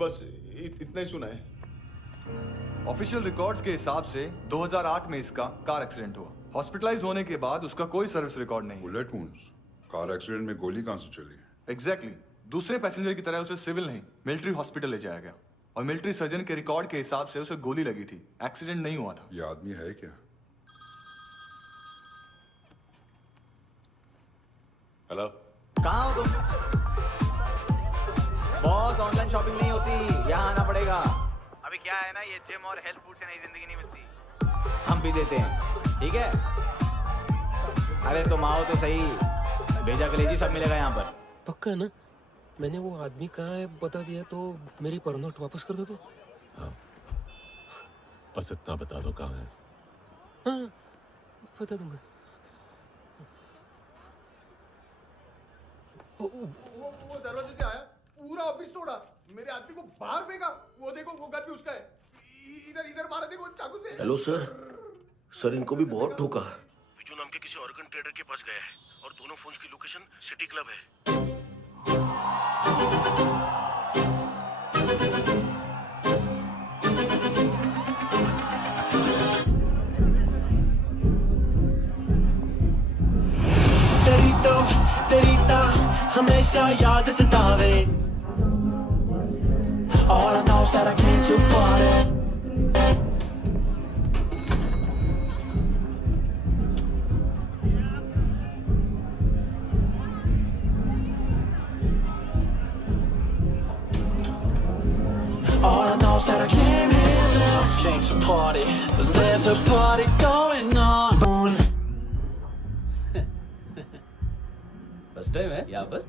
बस इतना ही सुना है। ऑफिशियल रिकॉर्ड्स के हिसाब से 2008 में इसका कार एक्सीडेंट हुआ। हॉस्पिटलाइज होने के बाद उसका कोई सर्विस रिकॉर्ड नहीं। बुलेट वुंड्स, कार एक्सीडेंट में गोली कहां से चली? एग्जैक्टली। दूसरे पैसेंजर की तरह उसे सिविल नहीं, मिलिट्री हॉस्पिटल ले जाया गया और मिलिट्री सर्जन के रिकॉर्ड के हिसाब से उसे गोली लगी थी। एक्सीडेंट नहीं हुआ था। ये आदमी है क्या? हेलो, कहाँ हो तुम? बॉस, ऑनलाइन शॉपिंग नहीं होती, यहाँ आना पड़ेगा। अभी क्या है ना, ये जिम और हेल्थ फूड से नई जिंदगी नहीं मिलती। हम भी देते हैं, ठीक है? अरे तुम आओ तो सही, भेजा कलेजी सब मिलेगा यहाँ पर। पक्का ना? मैंने वो आदमी कहाँ है बता दिया तो मेरी पर नोट वापस कर दोगे? हाँ, बस इतना बता दो कहाँ है। हाँ, बता दूंगा। वो दरवाजे से आया, पूरा ऑफिस तोड़ा, मेरे आदमी को बाहर फेंका। वो देखो, वो गन भी उसका है। इधर इधर मारा, देखो चाकू से। हेलो सर, सर इनको भी बहुत ठोका। विजू नाम के किसी ऑर्गन ट्रेडर के पास गया है और दोनों फोन्स की लोकेशन सिटी क्लब है। तेरी ता हमेशा याद सतावे। All I know is that I came to party. All I know is that I came to party. There's a party going on. First time है यहाँ पर।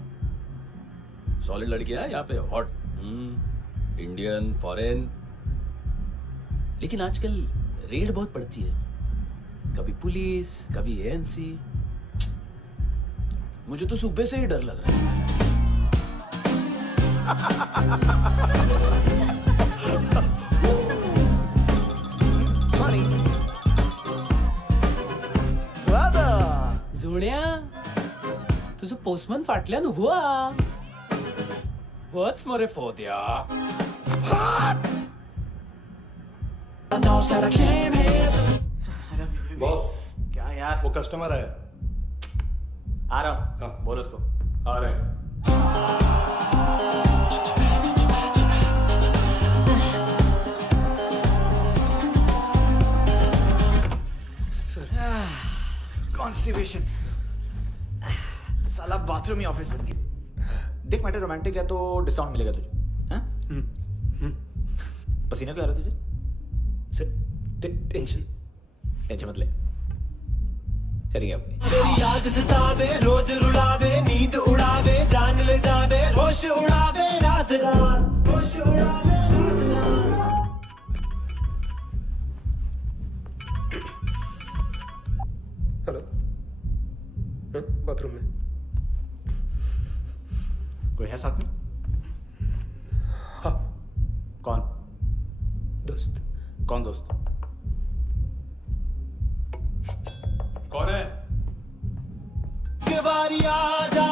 सॉलिड लड़कियां हैं यहाँ पे, हॉट, इंडियन, फॉरेन। लेकिन आजकल रेड बहुत पड़ती है, कभी पुलिस, कभी एएनसी। मुझे तो सुबह से ही डर लग रहा है। सॉरी जोड्या, तुझं पोस्टमन फाटल्यान हुआ वच मरे फोद्या। बॉस, क्या यार? वो कस्टमर है। आ रहा हूँ। हाँ, बोलो उसको। आ रहे हैं। कॉन्स्टिपेशन, साला बाथरूम ही ऑफिस बन गया। देख मैटर रोमांटिक है तो डिस्काउंट मिलेगा तुझे। हाँ? पसीना क्यों आ रहा है तुझे? सर टेंशन मत ले, चलिए अपनी। तेरी याद सतावे, रोज रुलावे, नींद उड़ावे, जान ले जावे, होश उड़ावे रात रात, होश उड़ावे रात रात। हेलो, बाथरूम में। कोई है साथ में? हाँ। कौन? दोस्त। कौन दोस्त? कौन है? एक बारी आजा,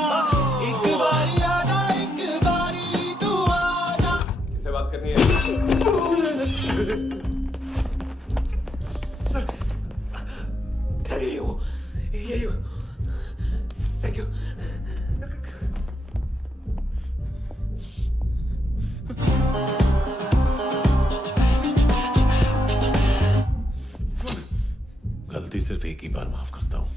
एक बारी आजा, एक बारी तू आजा। किससे बात करनी है? सर यही हो। Thank you. गलती सिर्फ एक ही बार माफ करता हूं।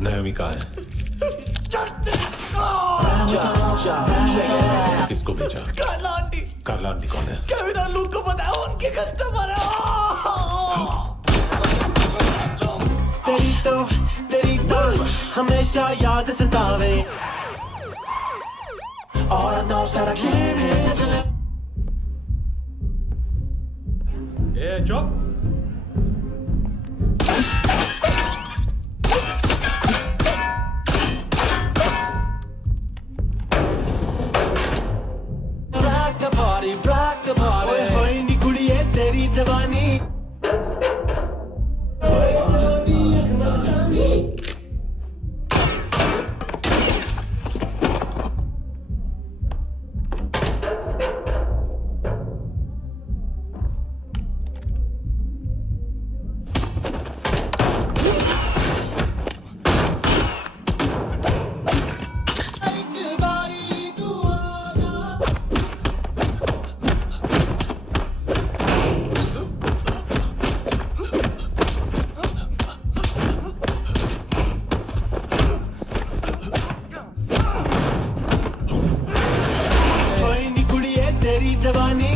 नायोमी कहाँ है? किसको भेजा? कार्ला आंटी। कार्ला आंटी कौन है? केविन और लूक को बताया, उनके कस्टमर है। तेरी तो हमेशा याद सतावे। All I know is that I can't handle it. ए चुप। rock the party. होई नी कुड़िए तेरी जवानी। जवानी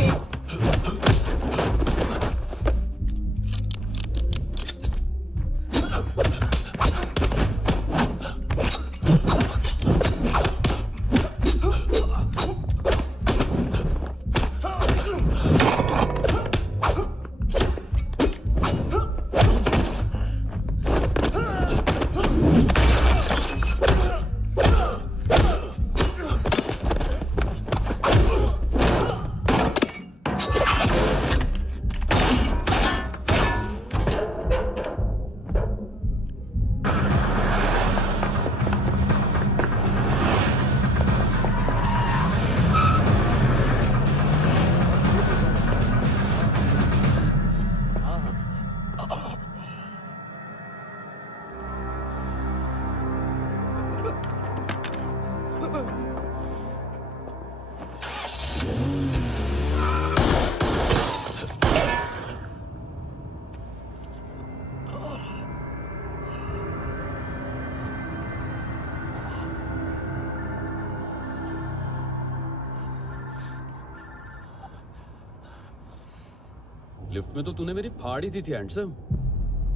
लिफ्ट में तो तूने मेरी फाड़ ही दी थी हैंडसम।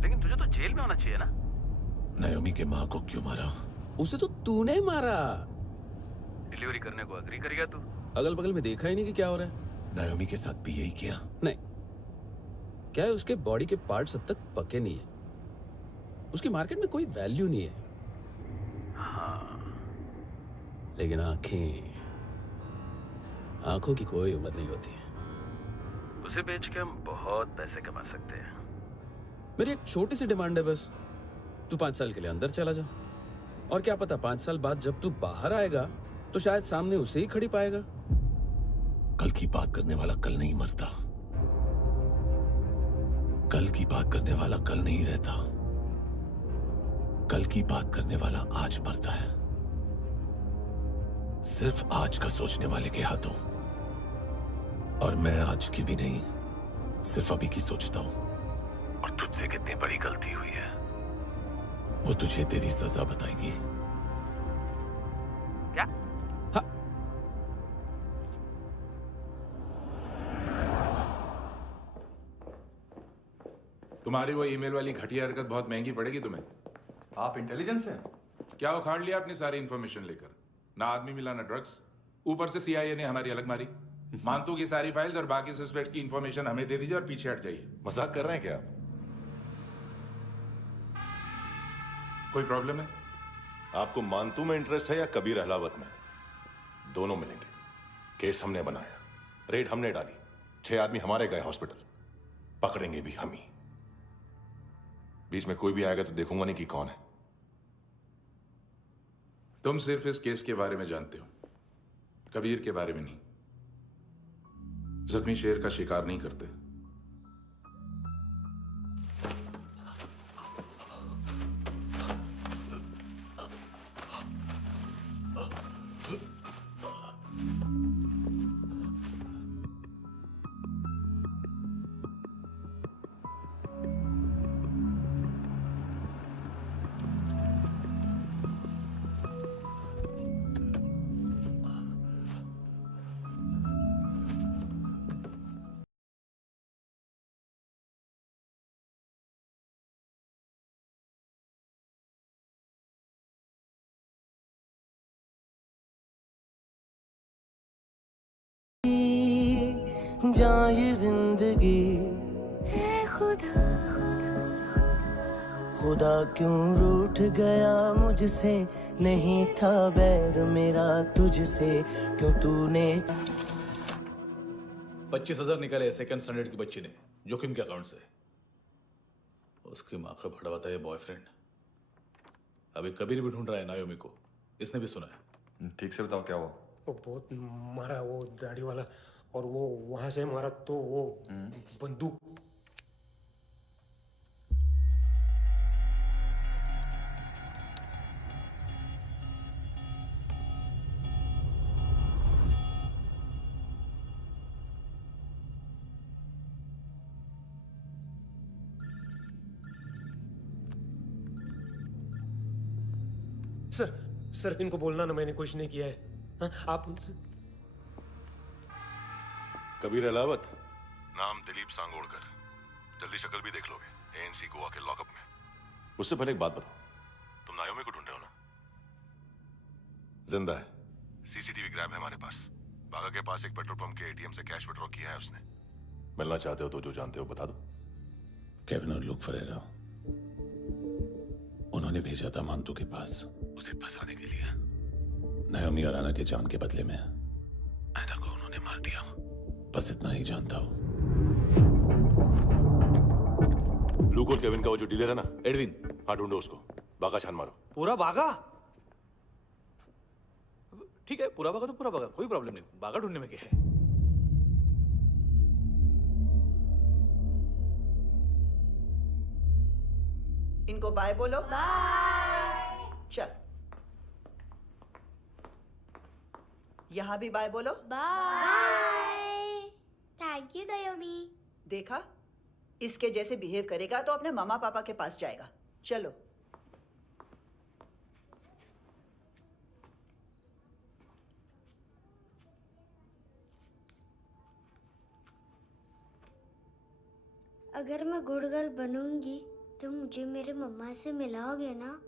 लेकिन तुझे तो जेल में होना चाहिए ना। नायोमी के माँ को क्यों मारा? उसे तो तूने मारा। डिलीवरी करने को अग्री कर गया तू। अगल बगल में देखा ही नहीं कि क्या हो रहा है। नायोमी के साथ भी यही किया? नहीं, क्या है उसके बॉडी के पार्ट्स अब तक पके नहीं है। उसकी मार्केट में कोई वैल्यू नहीं है। हाँ। लेकिन आंखों की कोई उम्र नहीं होती है। उसे बेच के हम बहुत पैसे कमा सकते हैं। मेरी एक छोटी सी डिमांड है बस। तू 5 साल के लिए अंदर चला जा, और क्या पता 5 साल बाद जब तू बाहर आएगा तो शायद सामने उसे ही खड़ी पाएगा। कल की बात करने वाला कल नहीं मरता। कल की बात करने वाला कल नहीं रहता। कल की बात करने वाला आज मरता है। सिर्फ आज का सोचने वाले के हाथों। और मैं आज की भी नहीं, सिर्फ अभी की सोचता हूं। और तुझसे कितनी बड़ी गलती हुई है वो तुझे तेरी सजा बताएगी। क्या? हाँ। तुम्हारी वो ईमेल वाली घटिया हरकत बहुत महंगी पड़ेगी तुम्हें। आप इंटेलिजेंस हैं? क्या उखाड़ लिया अपनी सारी इंफॉर्मेशन लेकर? ना आदमी मिला ना ड्रग्स, ऊपर से CIA ने हमारी अलग मारी। मानतू की सारी फाइल्स और बाकी सस्पेक्ट की इंफॉर्मेशन हमें दे दीजिए और पीछे हट जाइए। मजाक कर रहे हैं क्या? कोई प्रॉब्लम है? आपको मानतू में इंटरेस्ट है या कबीर अहलावत में? दोनों मिलेंगे। केस हमने बनाया, रेड हमने डाली, 6 आदमी हमारे गए हॉस्पिटल, पकड़ेंगे भी हम ही। बीच में कोई भी आएगा तो देखूंगा नहीं कि कौन है। तुम सिर्फ इस केस के बारे में जानते हो, कबीर के बारे में नहीं। जख्मी शेर का शिकार नहीं करते। जान ये जिंदगी है खुदा, खुदा क्यों रूठ गया मुझसे, नहीं था बैर मेरा तुझसे, क्यों तूने 25,000 निकाले सेकंड स्टैंडर्ड की बच्ची ने जोखिम के अकाउंट से। उसकी माँ का भड़वाता है बॉयफ्रेंड। अभी कबीर भी ढूंढ रहा है नायोमी को, इसने भी सुना है। ठीक से बताओ क्या हुआ? वो बहुत मारा, वो दाढ़ी वाला, और वो वहां से मारा तो वो बंदूक। सर इनको बोलना ना मैंने कुछ नहीं किया है। हाँ, आप उनसे। कबीर अहलावत, नाम दिलीप सांगोड़कर। जल्दी शक्ल भी देख लोगे एएनसी गोवा के लॉकअप में। उससे पहले एक बात बताओ, तुम नायोमी को ढूंढ रहे हो ना? जिंदा है, सीसीटीवी ग्रैब है हमारे पास। बागा के पास एक पेट्रोल पंप के एटीएम से कैश विड्रॉ किया है उसने। मिलना चाहते हो तो जो जानते हो बता दो। केविन और लुक फरेरा, उन्होंने भेजा था मांतू के पास उसे फंसाने के लिए। नायोमी और आना के जान के बदले में आना को उन्होंने मार दिया। बस इतना ही जानता हूं। लुक और केविन का वो जो डीलर है ना, एडविन, हाँ ढूंढो उसको। बागा छान मारो। पूरा बागा? ठीक है, पूरा बागा तो पूरा बागा, कोई प्रॉब्लम नहीं। बागा ढूंढने में क्या है? इनको बाय बोलो। बाय। चल, यहां भी बाय बोलो। बाय। Thank you नायोमी। देखा, इसके जैसे बिहेव करेगा तो अपने मामा पापा के पास जाएगा। चलो। अगर मैं गुड गर्ल बनूंगी तो मुझे मेरे मम्मा से मिलाओगे ना?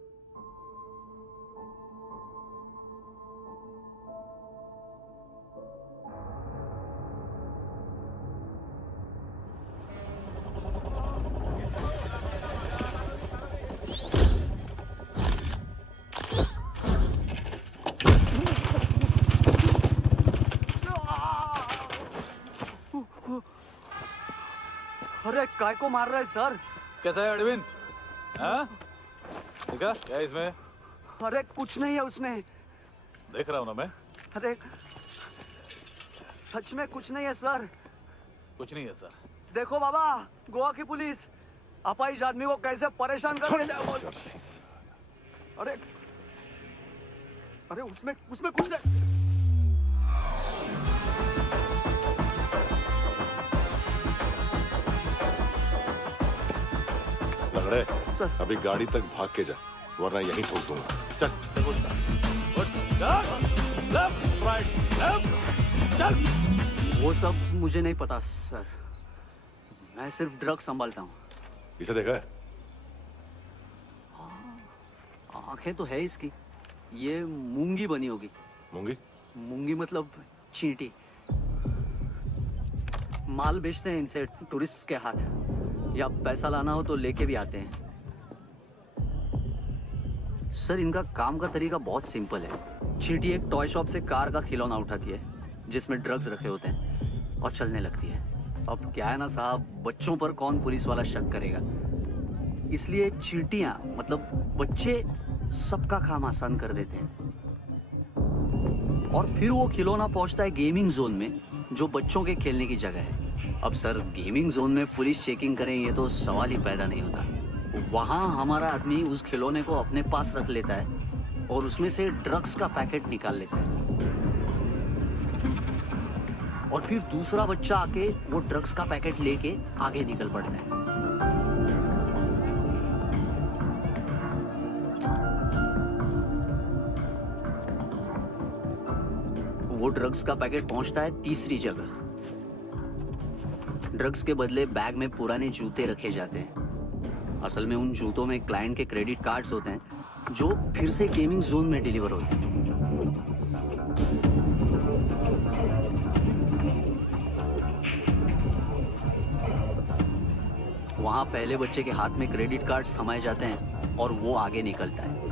अरे काय को मार रहा है सर? कैसा है एडविन? हाँ? देखा क्या इसमें? अरे कुछ नहीं है उसमें। देख रहा हूँ ना मैं। अरे सच में कुछ नहीं है सर। कुछ नहीं है सर। देखो बाबा, गोवा की पुलिस अपाहिज आदमी को कैसे परेशान कर। अरे अरे उसमें कुछ नहीं। लंगड़े, अभी गाड़ी तक भाग के जा, वरना यहीं ठोक दूंगा। चल। वो सब मुझे नहीं पता सर, मैं सिर्फ ड्रग संभालता हूँ। इसे देखा है? आंखें तो है इसकी, ये मूंगी बनी होगी। मूंगी? मूंगी मतलब चींटी। माल बेचते हैं इनसे टूरिस्ट के हाथ, या पैसा लाना हो तो लेके भी आते हैं। सर इनका काम का तरीका बहुत सिंपल है। चींटी एक टॉय शॉप से कार का खिलौना उठाती है जिसमें ड्रग्स रखे होते हैं और चलने लगती है। अब क्या है ना साहब, बच्चों पर कौन पुलिस वाला शक करेगा, इसलिए चींटियां मतलब बच्चे सबका काम आसान कर देते हैं। और फिर वो खिलौना पहुंचता है गेमिंग जोन में, जो बच्चों के खेलने की जगह है। अब सर गेमिंग जोन में पुलिस चेकिंग करें ये तो सवाल ही पैदा नहीं होता। वहां हमारा आदमी उस खिलौने को अपने पास रख लेता है और उसमें से ड्रग्स का पैकेट निकाल लेता है, और फिर दूसरा बच्चा आके वो ड्रग्स का पैकेट लेके आगे निकल पड़ता है। वो ड्रग्स का पैकेट पहुंचता है तीसरी जगह। ड्रग्स के बदले बैग में पुराने जूते रखे जाते हैं। असल में उन जूतों में क्लाइंट के क्रेडिट कार्ड्स होते हैं जो फिर से गेमिंग जोन में डिलीवर होते हैं। वहां पहले बच्चे के हाथ में क्रेडिट कार्ड्स थमाए जाते हैं और वो आगे निकलता है।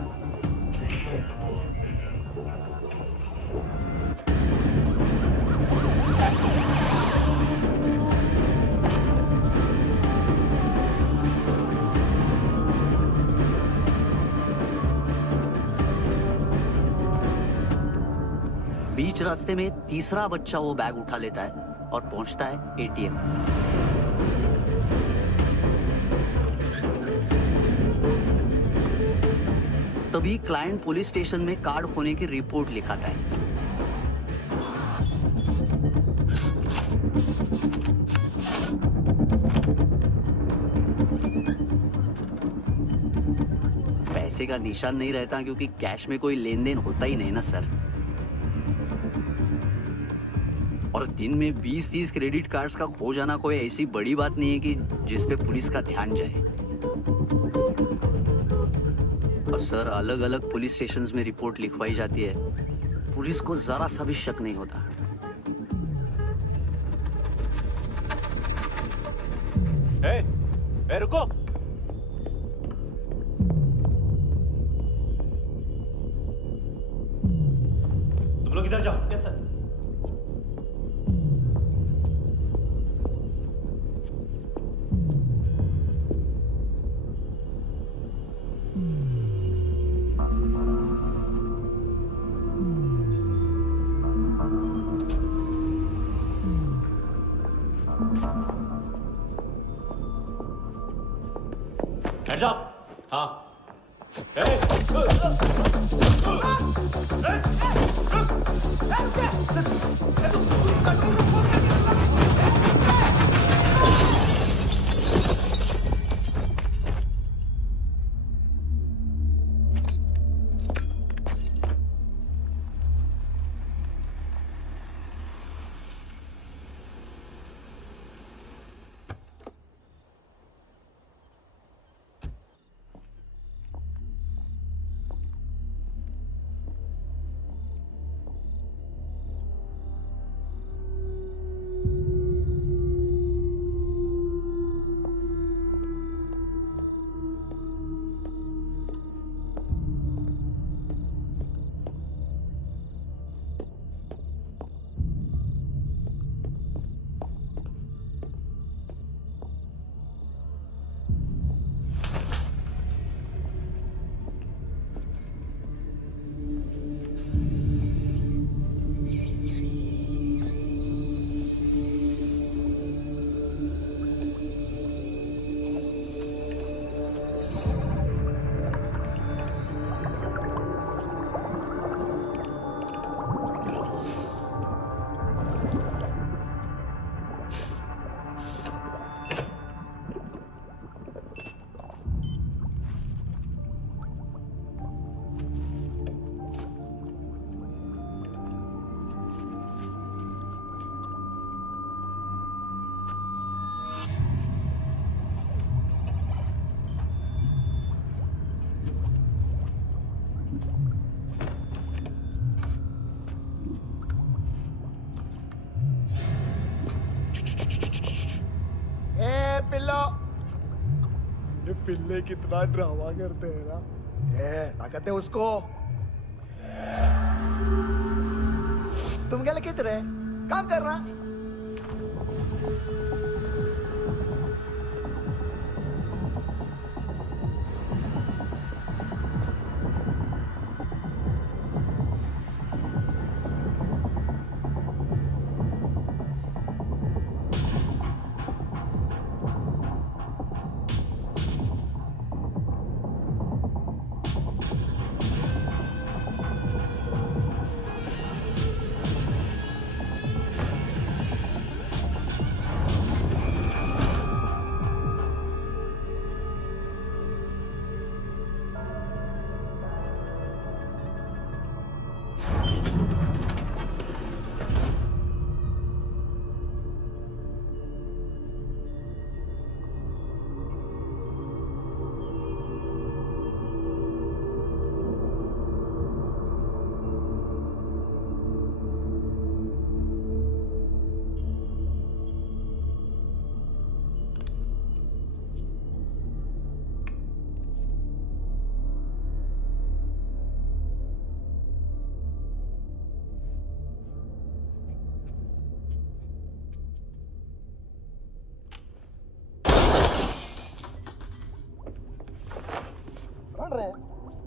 बीच रास्ते में तीसरा बच्चा वो बैग उठा लेता है और पहुंचता है एटीएम। तभी क्लाइंट पुलिस स्टेशन में कार्ड खोने की रिपोर्ट लिखाता है। पैसे का निशान नहीं रहता क्योंकि कैश में कोई लेन देन होता ही नहीं ना सर। और दिन में 20-30 क्रेडिट कार्ड्स का खो जाना कोई ऐसी बड़ी बात नहीं है कि जिस पे पुलिस का ध्यान जाए। और सर अलग अलग पुलिस स्टेशंस में रिपोर्ट लिखवाई जाती है, पुलिस को जरा सा भी शक नहीं होता। ए, रुको। तुम लोग इधर जाओ। Yes sir. Hands up! हाँ। पिल्लो। ये पिल्ले कितना ड्रामा करते हैं ना। ये ताकत है उसको। तुम क्या लिखित रहे? काम कर रहा।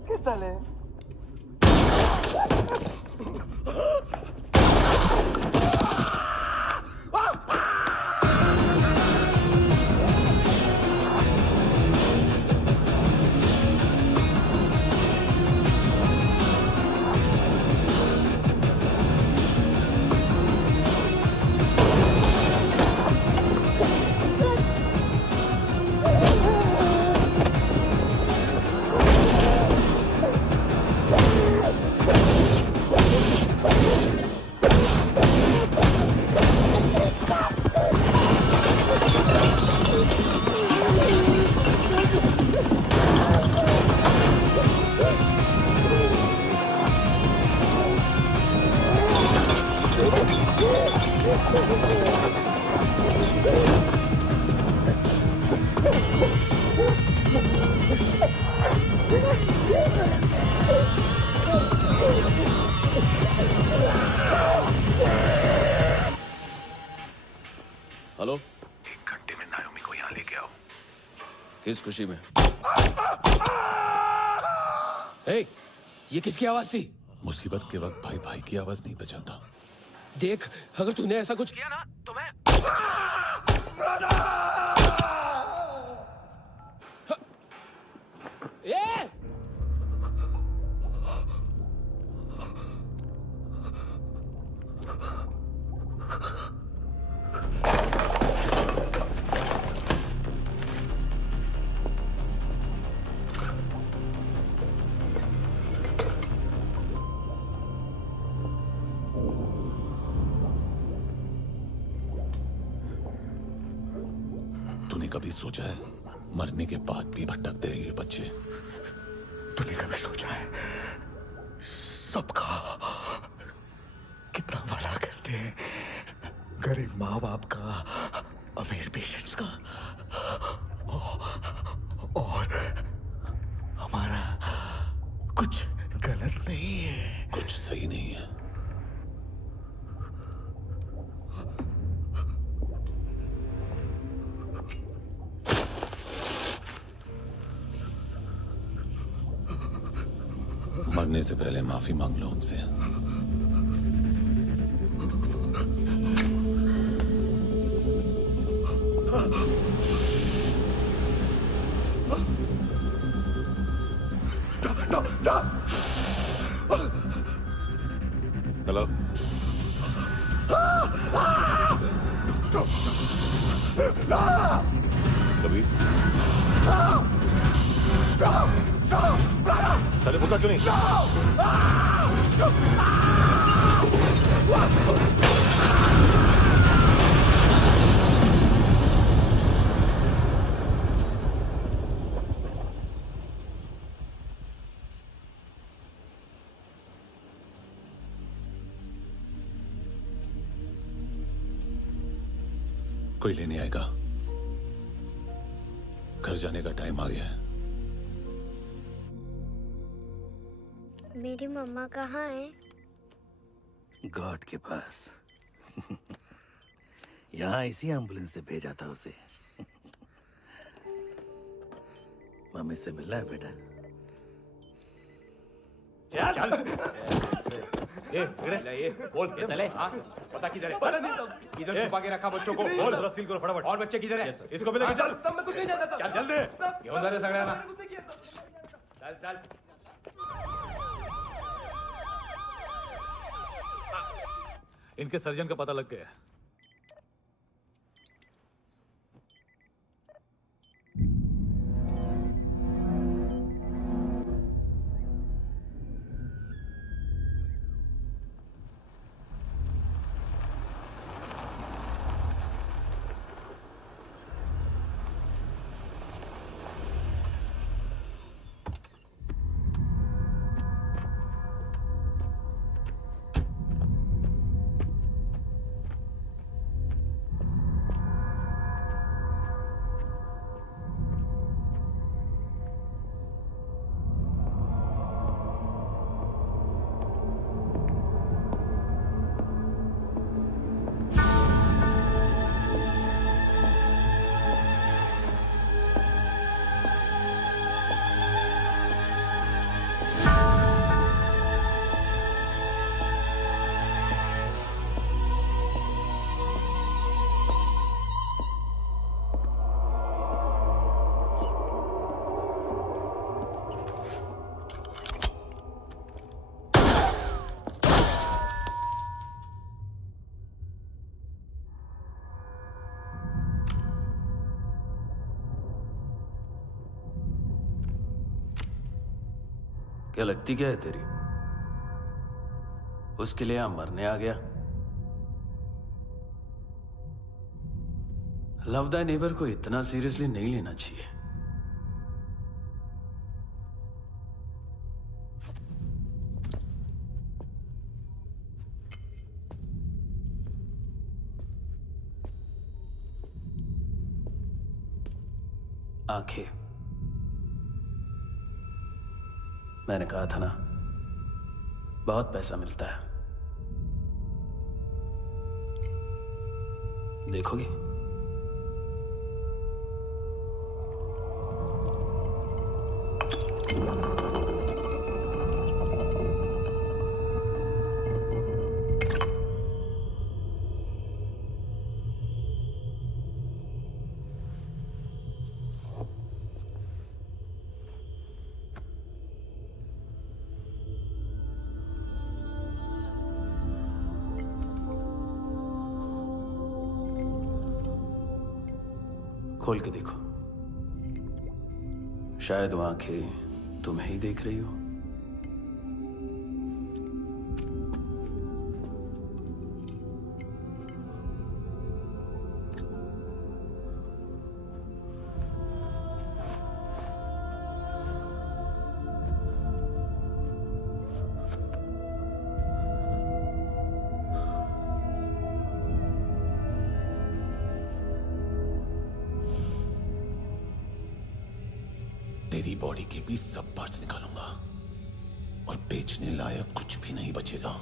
¿Qué tal? हेलो, 1 घंटे में नायोमी को यहाँ लेके आओ। किस खुशी में? हे, ये किसकी आवाज थी? मुसीबत के वक्त भाई भाई की आवाज नहीं पहचानता। देख, अगर तूने ऐसा कुछ किया ना तो मैं ए! तूने कभी सोचा है मरने के बाद भी भटकते हैं ये बच्चे? तूने कभी सोचा है सबका कितना भला करते हैं? गरीब माँ बाप का, अमीर पेशेंट्स का, और हमारा कुछ गलत नहीं है। कुछ सही नहीं है। मरने से पहले माफी मांग लो उनसे। हेलो, कबीर, साले पुता क्यों नहीं? कोई लेने आएगा? घर जाने का टाइम आ गया है। मेरी मम्मा कहाँ है? गॉड के पास। यहाँ इसी एम्बुलेंस से भेजा था उसे। मम्मी से मिलना है बेटा। चल ये बोल चले हाँ पता किधर है? पता नहीं सब इधर छुपा के रखा बच्चों को। बोल जरा सील करो फटाफट। और बच्चे किधर है? इसको भी लेके चल। सब में कुछ नहीं जाता सब। चल जल्दी घेऊन जा रे सगळ्यांना। चल चल इनके सर्जन का पता लग गया। क्या लगती क्या है तेरी? उसके लिए यहां मरने आ गया? लव द नेबर को इतना सीरियसली नहीं लेना चाहिए। आंखें, मैंने कहा था ना, बहुत पैसा मिलता है। देखोगे? खोल के देखो, शायद वो आंखें तुम्हें ही देख रही हो। तेरी बॉडी के भी सब पार्ट्स निकालूंगा और बेचने लायक कुछ भी नहीं बचेगा।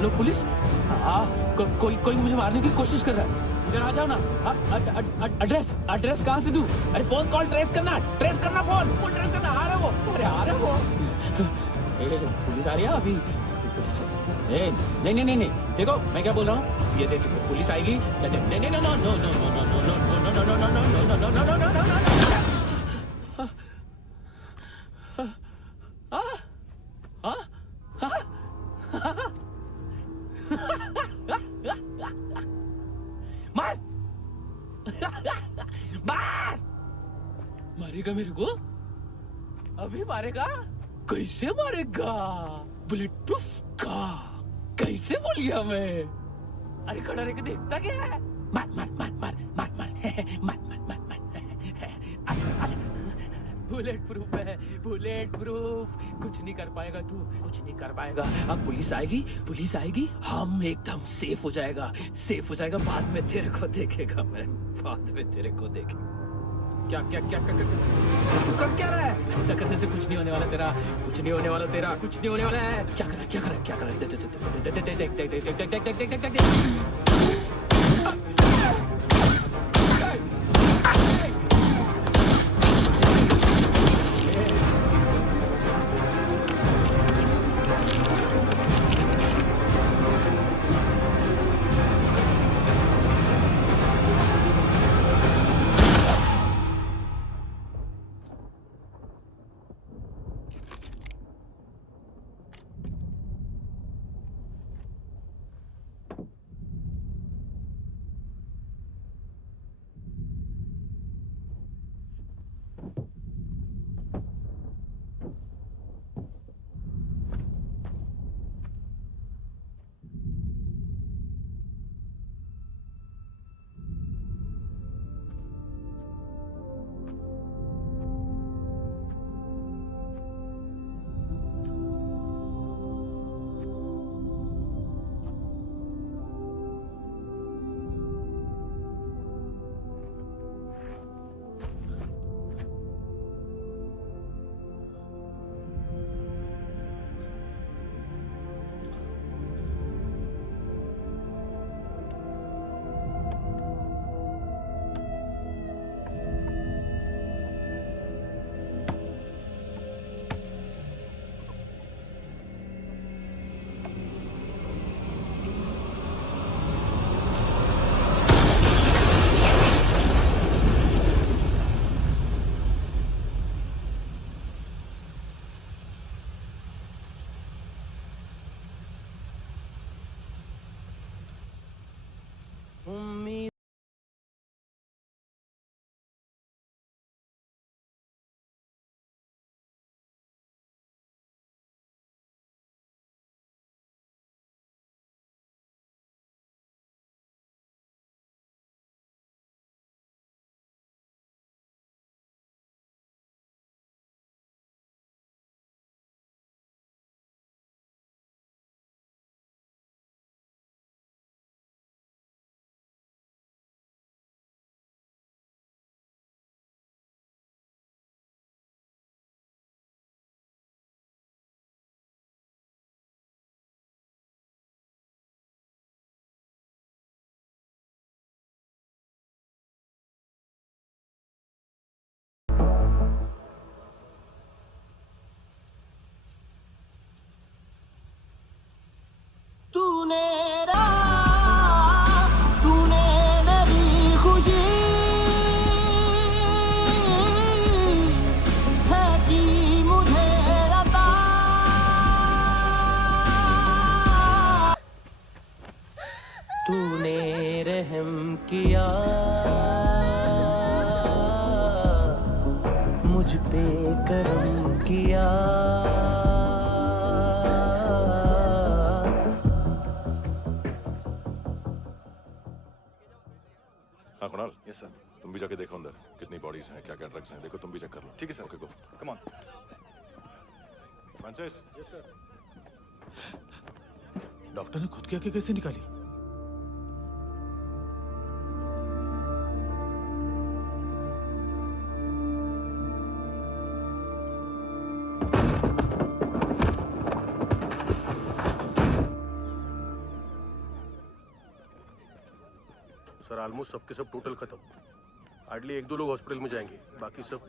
Hello police. कोई कोई मुझे मारने की कोशिश कर रहा है। इधर आ जाओ ना। एड्रेस एड्रेस कहाँ से दूं? अरे फोन कॉल ट्रेस करना फोन ट्रेस करना। आ रहा है वो, अरे आ रहा है वो। पुलिस आ रही है अभी। नहीं देखो मैं क्या बोल रहा हूँ, ये देखो पुलिस आएगी। नहीं no no no no no no no no no no no no no no no no no. मार मार मारेगा मेरे को, अभी मारेगा। कैसे मारेगा? बुलेट प्रूफ का कैसे बोल गया मैं? अरे खड़ा रह के देखता क्या है? मार मार मार मार मार मार मार मार मार मार। बुलेट प्रूफ है, बुलेट प्रूफ। कुछ नहीं कर पाएगा तू, कुछ नहीं कर पाएगा। अब पुलिस आएगी, हम एकदम सेफ हो जाएगा। बाद में तेरे को देखेगा मैं, बाद में तेरे को देखेगा। क्या क्या क्या क्या तू कर क्या रहा है? ऐसा करने से कुछ नहीं होने वाला तेरा, कुछ नहीं होने वाला तेरा, कुछ नहीं होने वाला है। क्या कर जाके देखो अंदर कितनी बॉडीज हैं, क्या क्या ड्रग्स हैं। देखो तुम भी चेक कर लो। ठीक है sir. Okay go. Come on. Francis. Yes sir. Doctor ने खुद की आंखें कैसे निकाली? सर ऑलमोस्ट सबके सब टोटल खत्म। हार्डली 1-2 लोग हॉस्पिटल में जाएंगे, बाकी सब।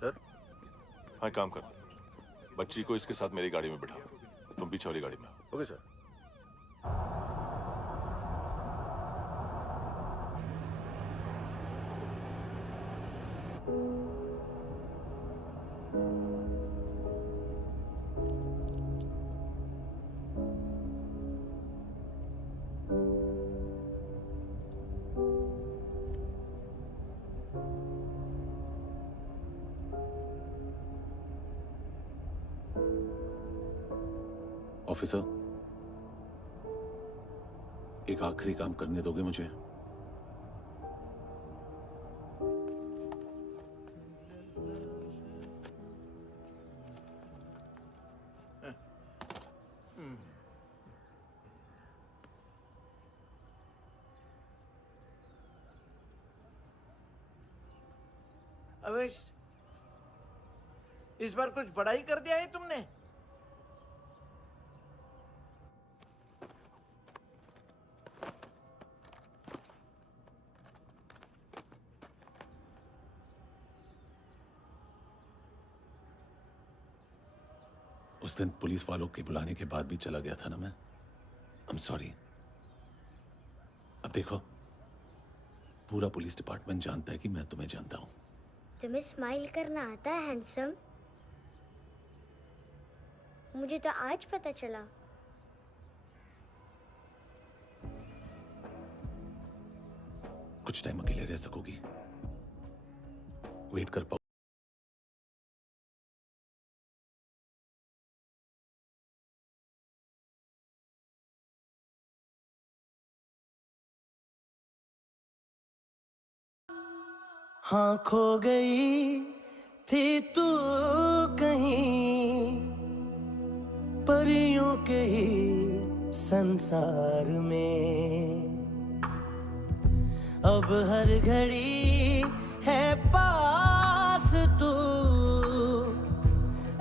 सर हाँ काम कर, बच्ची को इसके साथ मेरी गाड़ी में बिठा, तुम पीछे वाली गाड़ी में। Okay sir. ऑफिसर, एक आखिरी काम करने दोगे मुझे? अवेश, इस बार कुछ बड़ा ही कर दिया है तुमने। उस दिन पुलिस वालों के बुलाने के बाद भी चला गया था ना मैं। I am sorry. अब देखो, पूरा पुलिस डिपार्टमेंट जानता है कि मैं तुम्हें जानता हूं। तुम्हें स्माइल करना आता है हैंडसम? मुझे तो आज पता चला। कुछ टाइम अकेले रह सकोगी? वेट कर पाओ? हाँ खो गई थी तू कहीं परियों के ही संसार में, अब हर घड़ी है पास तू,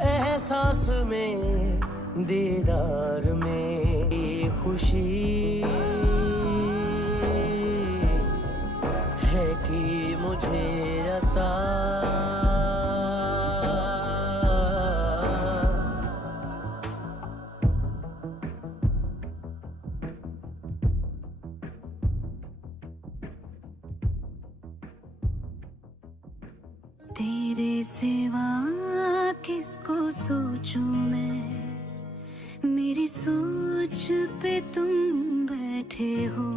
एहसास में दीदार में ये खुशी है कि मुझे अता तेरे सिवा किसको सोचूं मैं, मेरी सोच पे तुम बैठे हो।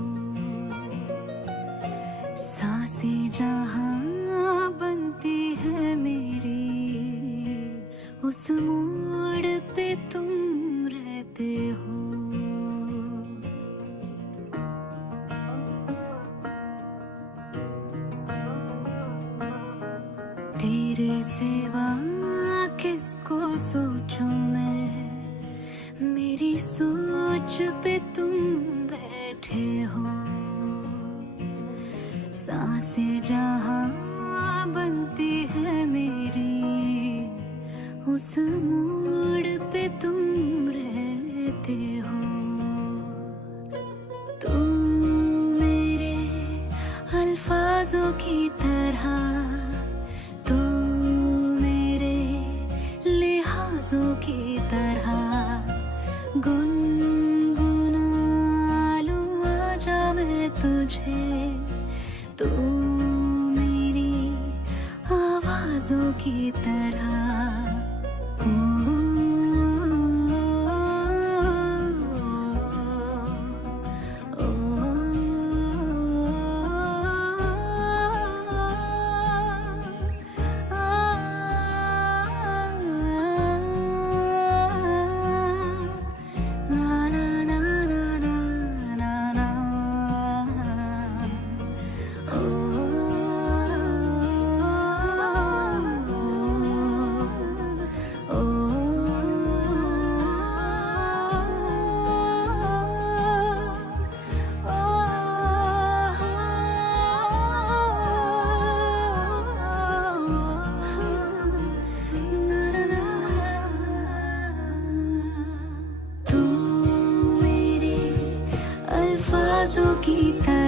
सांसें जहां बनती है मेरी, उस मोड़ पे तुम रहते हो। तेरे सिवा किसको सोचूं मैं, मेरी सोच पे तुम बैठे हो। सांसें जहां बनती है मेरी, उस मोड़ पे तुम रहते हो। तू मेरे अल्फाजों की तरह, तू मेरे लिहाजों की तरह, गुनगुना लूं आजा मैं तुझे। तू मेरी आवाजों की तरह। आवाजों की तरह